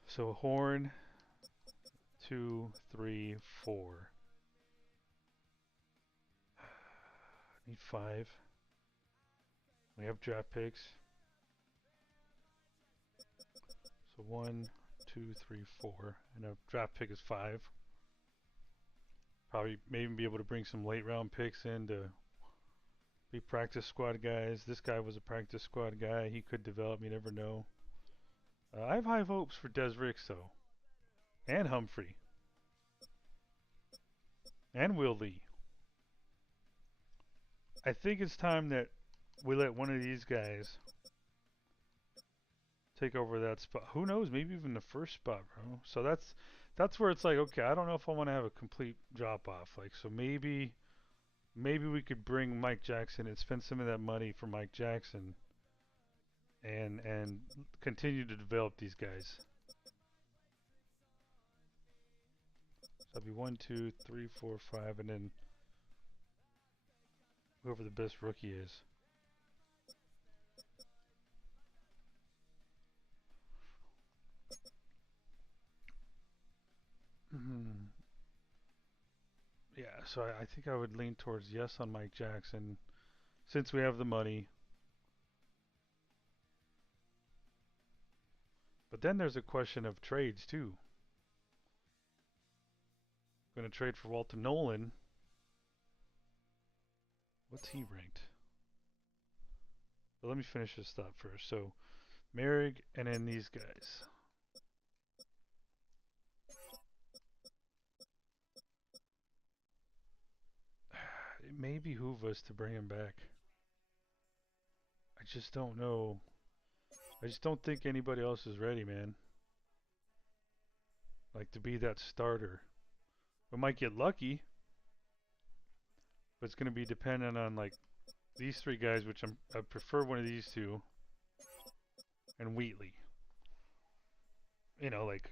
So Horn, 2, 3, 4. Need 5. We have draft picks. So 1, 2, 3, 4. And a draft pick is 5. Probably maybe be able to bring some late round picks in to be practice squad guys. This guy was a practice squad guy. He could develop. You never know. I have high hopes for Des Ricks though, and Humphrey, and Will Lee. I think it's time that we let one of these guys take over that spot. Who knows? Maybe even the first spot, bro. So that's where it's like, okay, I don't know if I want to have a complete drop off. Like, so maybe we could bring Mike Jackson and spend some of that money for Mike Jackson, and continue to develop these guys. So that'd be 1, 2, 3, 4, 5, and then whoever the best rookie is. Yeah, so I think I would lean towards yes on Mike Jackson, since we have the money. But then there's a question of trades too. Going to trade for Walter Nolan. What's he ranked? But let me finish this thought first. So Merrick and then these guys. It may behoove us to bring him back. I just don't know. I just don't think anybody else is ready, man. Like, to be that starter. We might get lucky, but it's going to be dependent on like these three guys, which I prefer one of these two, and Wheatley. You know, like,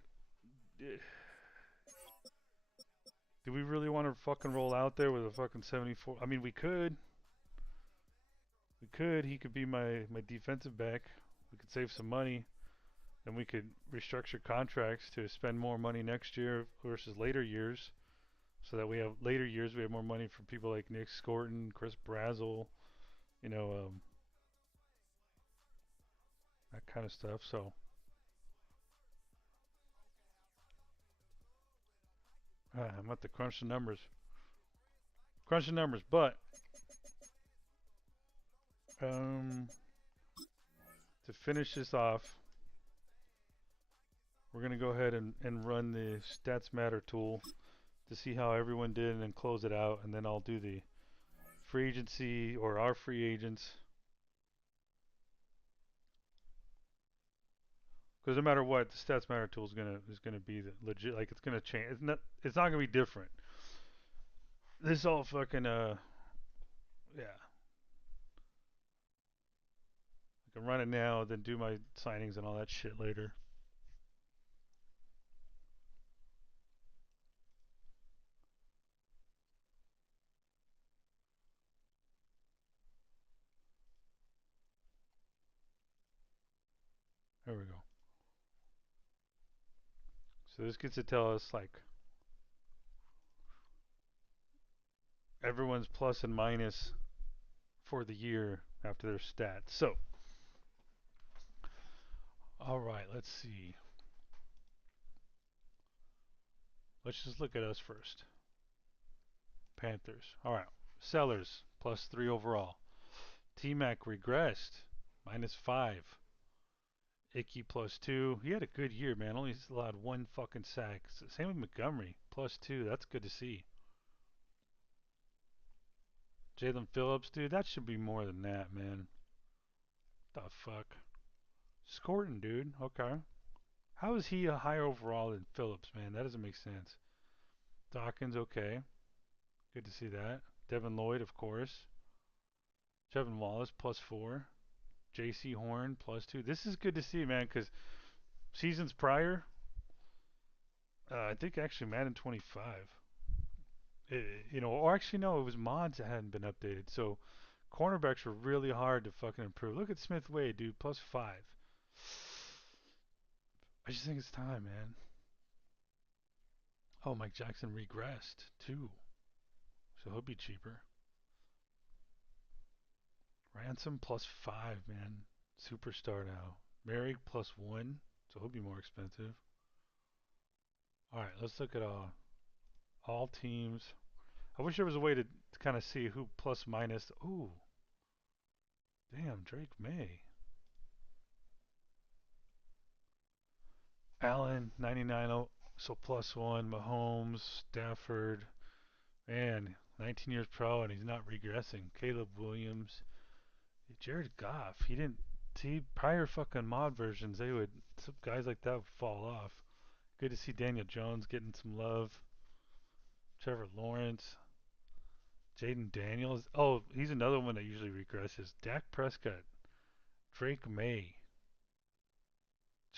do we really want to fucking roll out there with a fucking 74? I mean, we could. We could. He could be my defensive back. We could save some money. Then we could restructure contracts to spend more money next year versus later years, so that we have later years we have more money for people like Nick Scorton, Chris Brazzell, you know, that kind of stuff. So I'm at the crunch the numbers. But to finish this off, we're going to go ahead and run the Stats Matter tool to see how everyone did and then close it out. And then I'll do the free agency or our free agents. Because no matter what, the Stats Matter tool is gonna be the legit. Like, it's gonna change. It's not gonna be different. This all fucking yeah. I can run it now, then do my signings and all that shit later. There we go. So this gets to tell us like everyone's plus and minus for the year after their stats. So, all right, let's see. Let's just look at us first. Panthers. All right. Sellers +3 overall. T-Mac regressed -5. Icky +2. He had a good year, man. Only allowed 1 fucking sack. Same with Montgomery +2. That's good to see. Jalen Phillips, dude, that should be more than that, man. The fuck. Scorton, dude. Okay. How is he a higher overall than Phillips, man? That doesn't make sense. Dawkins, okay. Good to see that. Devin Lloyd, of course. Trevin Wallace +4. J.C. Horn +2. This is good to see, man, because seasons prior, I think actually Madden 25. You know, or actually no, it was mods that hadn't been updated. So cornerbacks were really hard to fucking improve. Look at Smith Wade, dude, +5. I just think it's time, man. Oh, Mike Jackson regressed too, so he'll be cheaper. Ransom +5, man. Superstar now. Merrick +1, so he'll be more expensive. All right, let's look at all teams. I wish there was a way to kind of see who plus minus. Ooh, damn, Drake May. Allen, 99, so plus one. Mahomes, Stafford. Man, 19 years pro and he's not regressing. Caleb Williams. Jared Goff. He didn't. See, prior fucking mod versions, some guys like that would fall off. Good to see Daniel Jones getting some love. Trevor Lawrence. Jaden Daniels. Oh, he's another one that usually regresses. Dak Prescott. Drake May.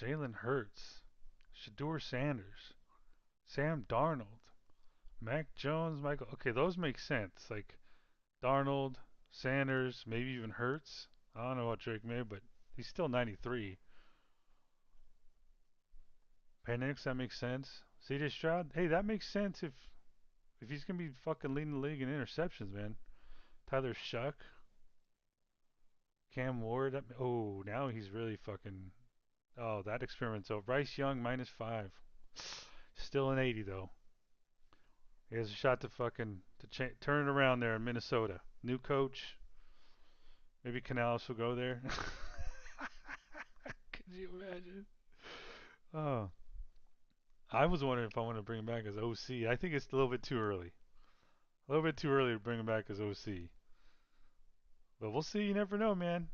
Jalen Hurts. Shador Sanders. Sam Darnold. Mac Jones. Michael. Okay, those make sense. Like Darnold, Sanders, maybe even Hurts. I don't know about Drake May, but he's still 93. Penix, that makes sense. CJ Stroud, hey, that makes sense if he's gonna be fucking leading the league in interceptions, man. Tyler Shuck, Cam Ward. Oh, now he's really fucking. Oh, that experiment's over. Bryce Young -5. Still an 80 though. He has a shot to fucking turn it around there in Minnesota. New coach. Maybe Canales will go there. Could you imagine? Oh, I was wondering if I want to bring him back as OC. I think it's a little bit too early. A little bit too early to bring him back as OC. But we'll see. You never know, man.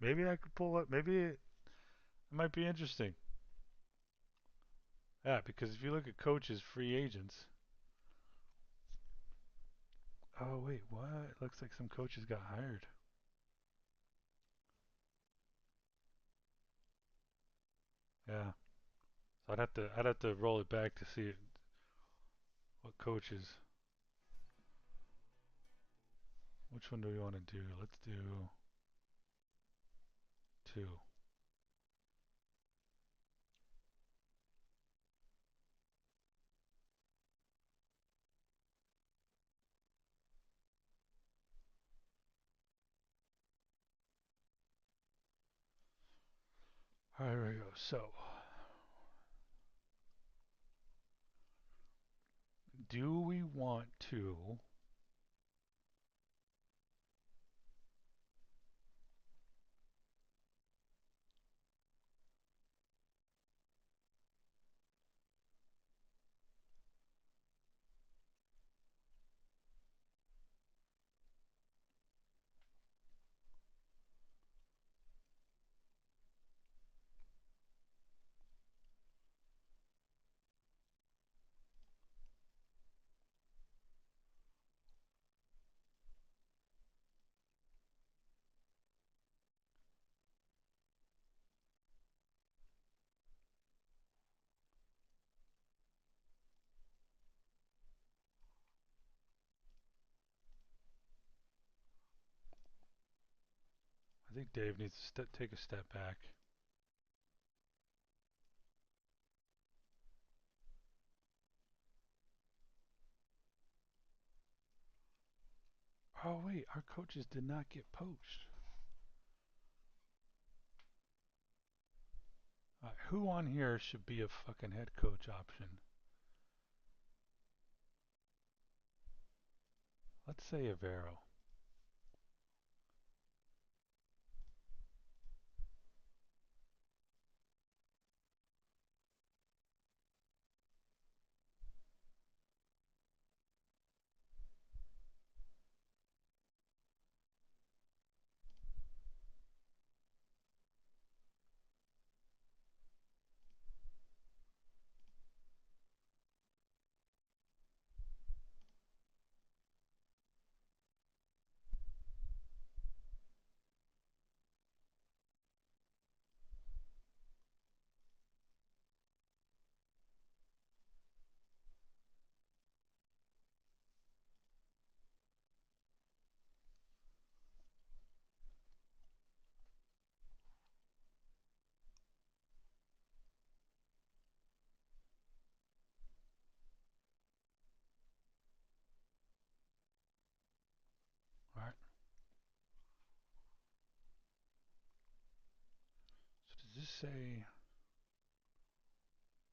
Maybe I could pull up. Maybe it might be interesting. Yeah, because if you look at coaches, free agents. Oh wait, what? Looks like some coaches got hired. Yeah. So I'd have to roll it back to see what coaches. Which one do we want to do? Let's do two. All right, here we go. So, do we want to? I think Dave needs to take a step back. Oh wait, our coaches did not get poached. Who on here should be a fucking head coach option? Let's say Avero. All right. So does this say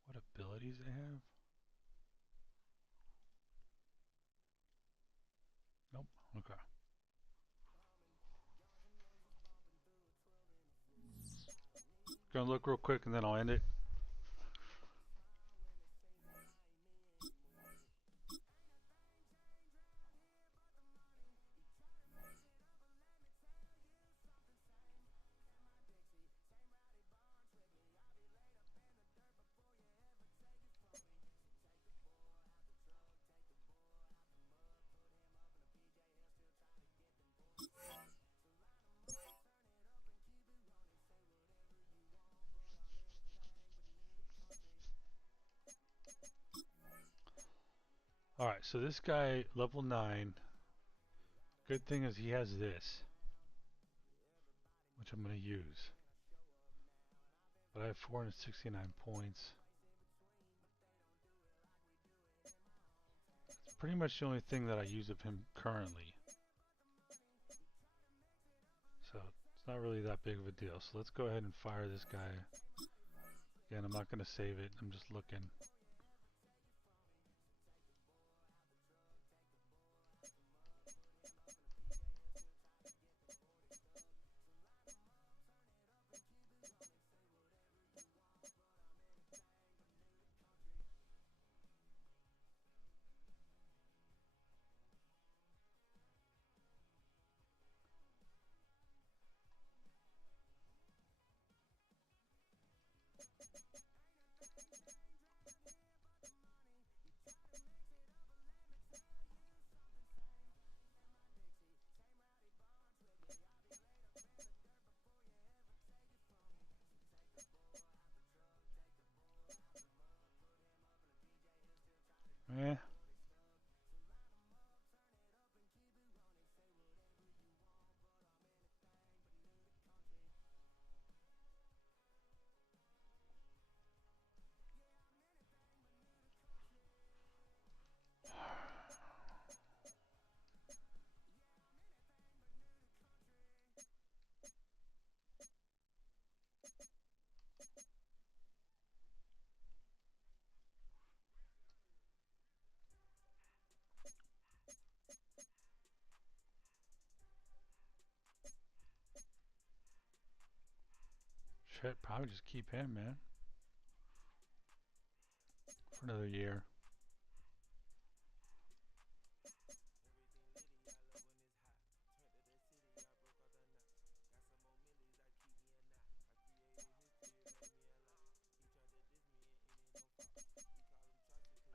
what abilities they have? Nope. Okay. Gonna look real quick and then I'll end it. Alright, so this guy, level 9. Good thing is he has this, which I'm going to use. But I have 469 points. It's pretty much the only thing that I use of him currently. So it's not really that big of a deal. So let's go ahead and fire this guy. Again, I'm not going to save it. I'm just looking. Eh. Shit, probably just keep him, man. For another year.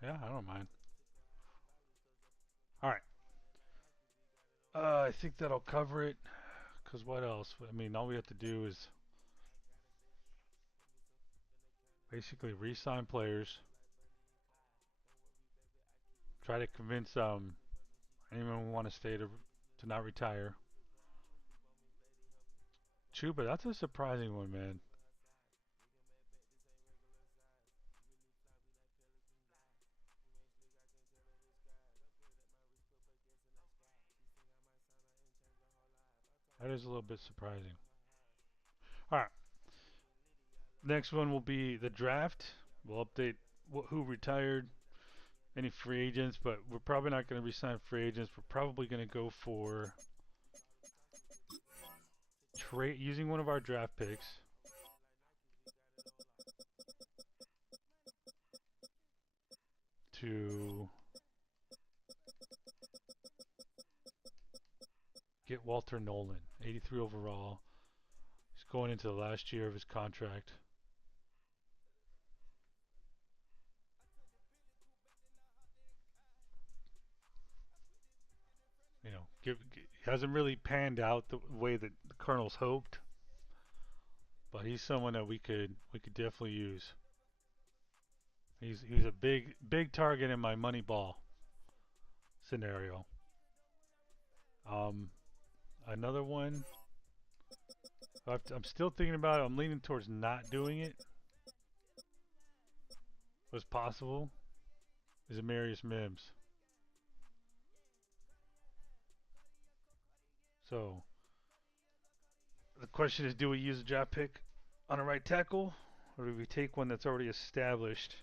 Yeah, I don't mind. Alright. I think that'll cover it. Because what else? I mean, all we have to do is basically re-sign players. Try to convince anyone who want to stay to not retire. Chuba, that's a surprising one, man. That is a little bit surprising. Alright. Next one will be the draft. We'll update who retired, any free agents, but we're probably not going to re-sign free agents. We're probably going to go for using one of our draft picks to get Walter Nolan, 83 overall. He's going into the last year of his contract. You know, hasn't really panned out the way that the Colonels hoped, but he's someone that we could definitely use. He's a big target in my Moneyball scenario. Another one I'm still thinking about it. I'm leaning towards not doing it. What's possible is Amarius Mims. So the question is, do we use a draft pick on a right tackle, or do we take one that's already established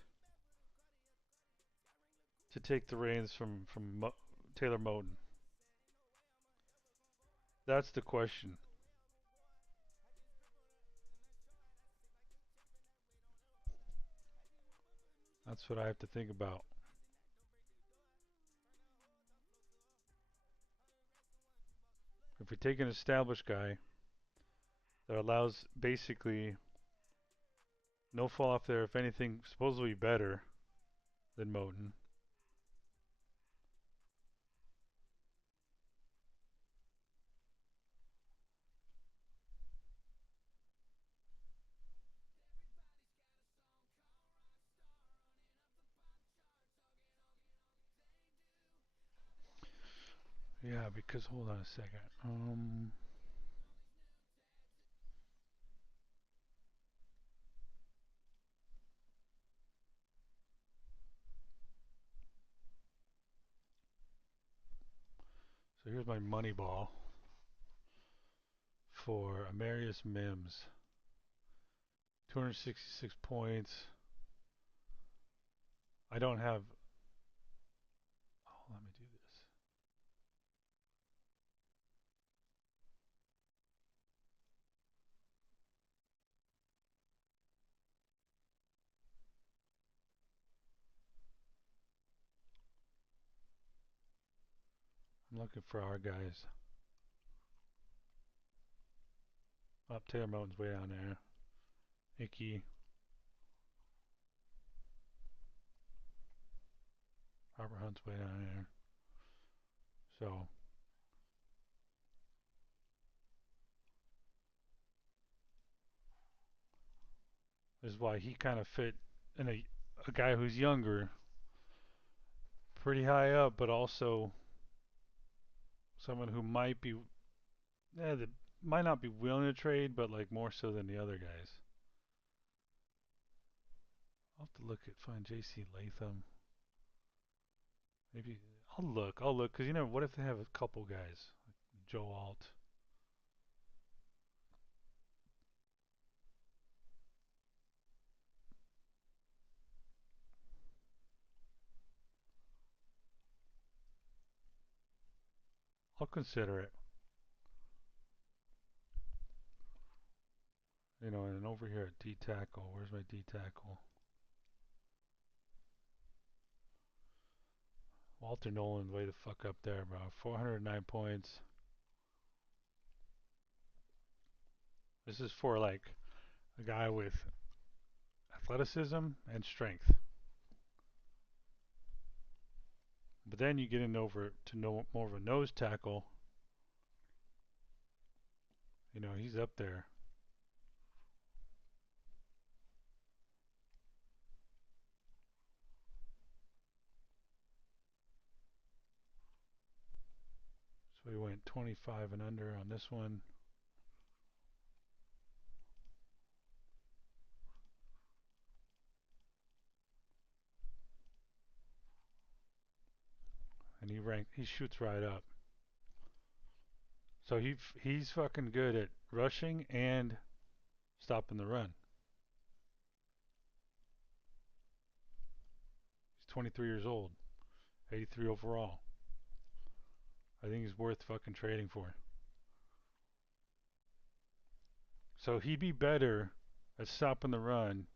to take the reins from Taylor Moton? That's the question. That's what I have to think about. If we take an established guy that allows basically no fall off there, if anything, supposedly better than Moten. Yeah, because hold on a second. So here's my money ball for Amarius Mims. 266 points. I don't have. Oh, let me do this. I'm looking for our guys. Up Taylor Mountain's way down there. Icky. Robert Hunt's way down there. So this is why he kind of fit in a guy who's younger, pretty high up, but also someone who might be, that might not be willing to trade, but like more so than the other guys. I'll have to find J.C. Latham. Maybe I'll look, because you know, what if they have a couple guys, like Joe Alt? I'll consider it. You know, and over here at D tackle, where's my D tackle? Walter Nolan, way the fuck up there, bro. 409 points. This is for like a guy with athleticism and strength. But then you get in over to more of a nose tackle. You know, he's up there. So we went 25 and under on this one. And he shoots right up. So he's fucking good at rushing and stopping the run. He's 23 years old, 83 overall. I think he's worth fucking trading for. So he'd be better at stopping the run.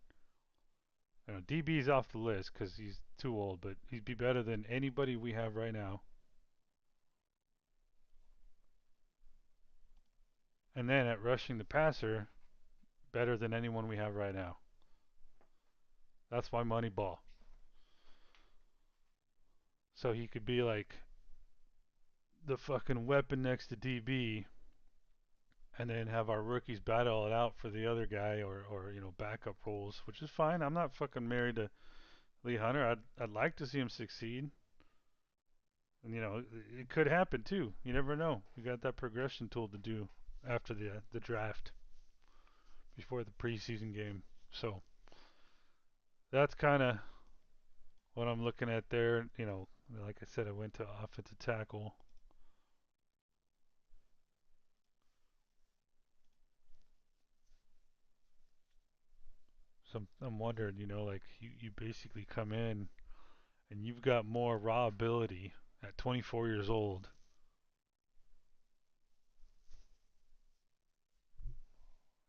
You know, DB's off the list because he's too old, but he'd be better than anybody we have right now. And then at rushing the passer, better than anyone we have right now. That's my money ball. So he could be like the fucking weapon next to DB, and then have our rookies battle it out for the other guy, or you know, backup roles, which is fine. I'm not fucking married to Lee Hunter. I'd like to see him succeed. And you know, it could happen too. You never know. We got that progression tool to do after the draft, before the preseason game. So that's kind of what I'm looking at there. You know, like I said, I went to offensive tackle. So I'm wondering, you know, like you basically come in and you've got more raw ability at 24 years old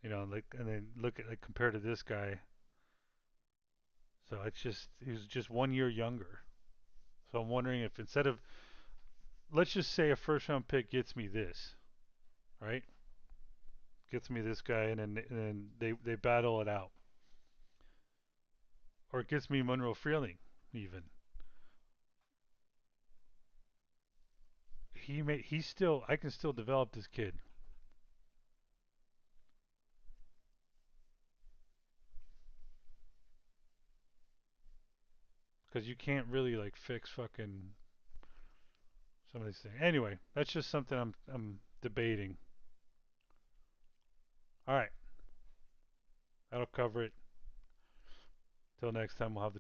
You know, like, and then look at, like, compared to this guy. So it's just, he's just 1 year younger. So I'm wondering if instead of, let's just say a first round pick gets me this, right? Gets me this guy, and then they battle it out. Or it gets me Monroe Freeling, even. He's still, I can still develop this kid. Because you can't really, like, fix fucking some of these things. Anyway, that's just something I'm debating. All right, that'll cover it. Till next time, we'll have the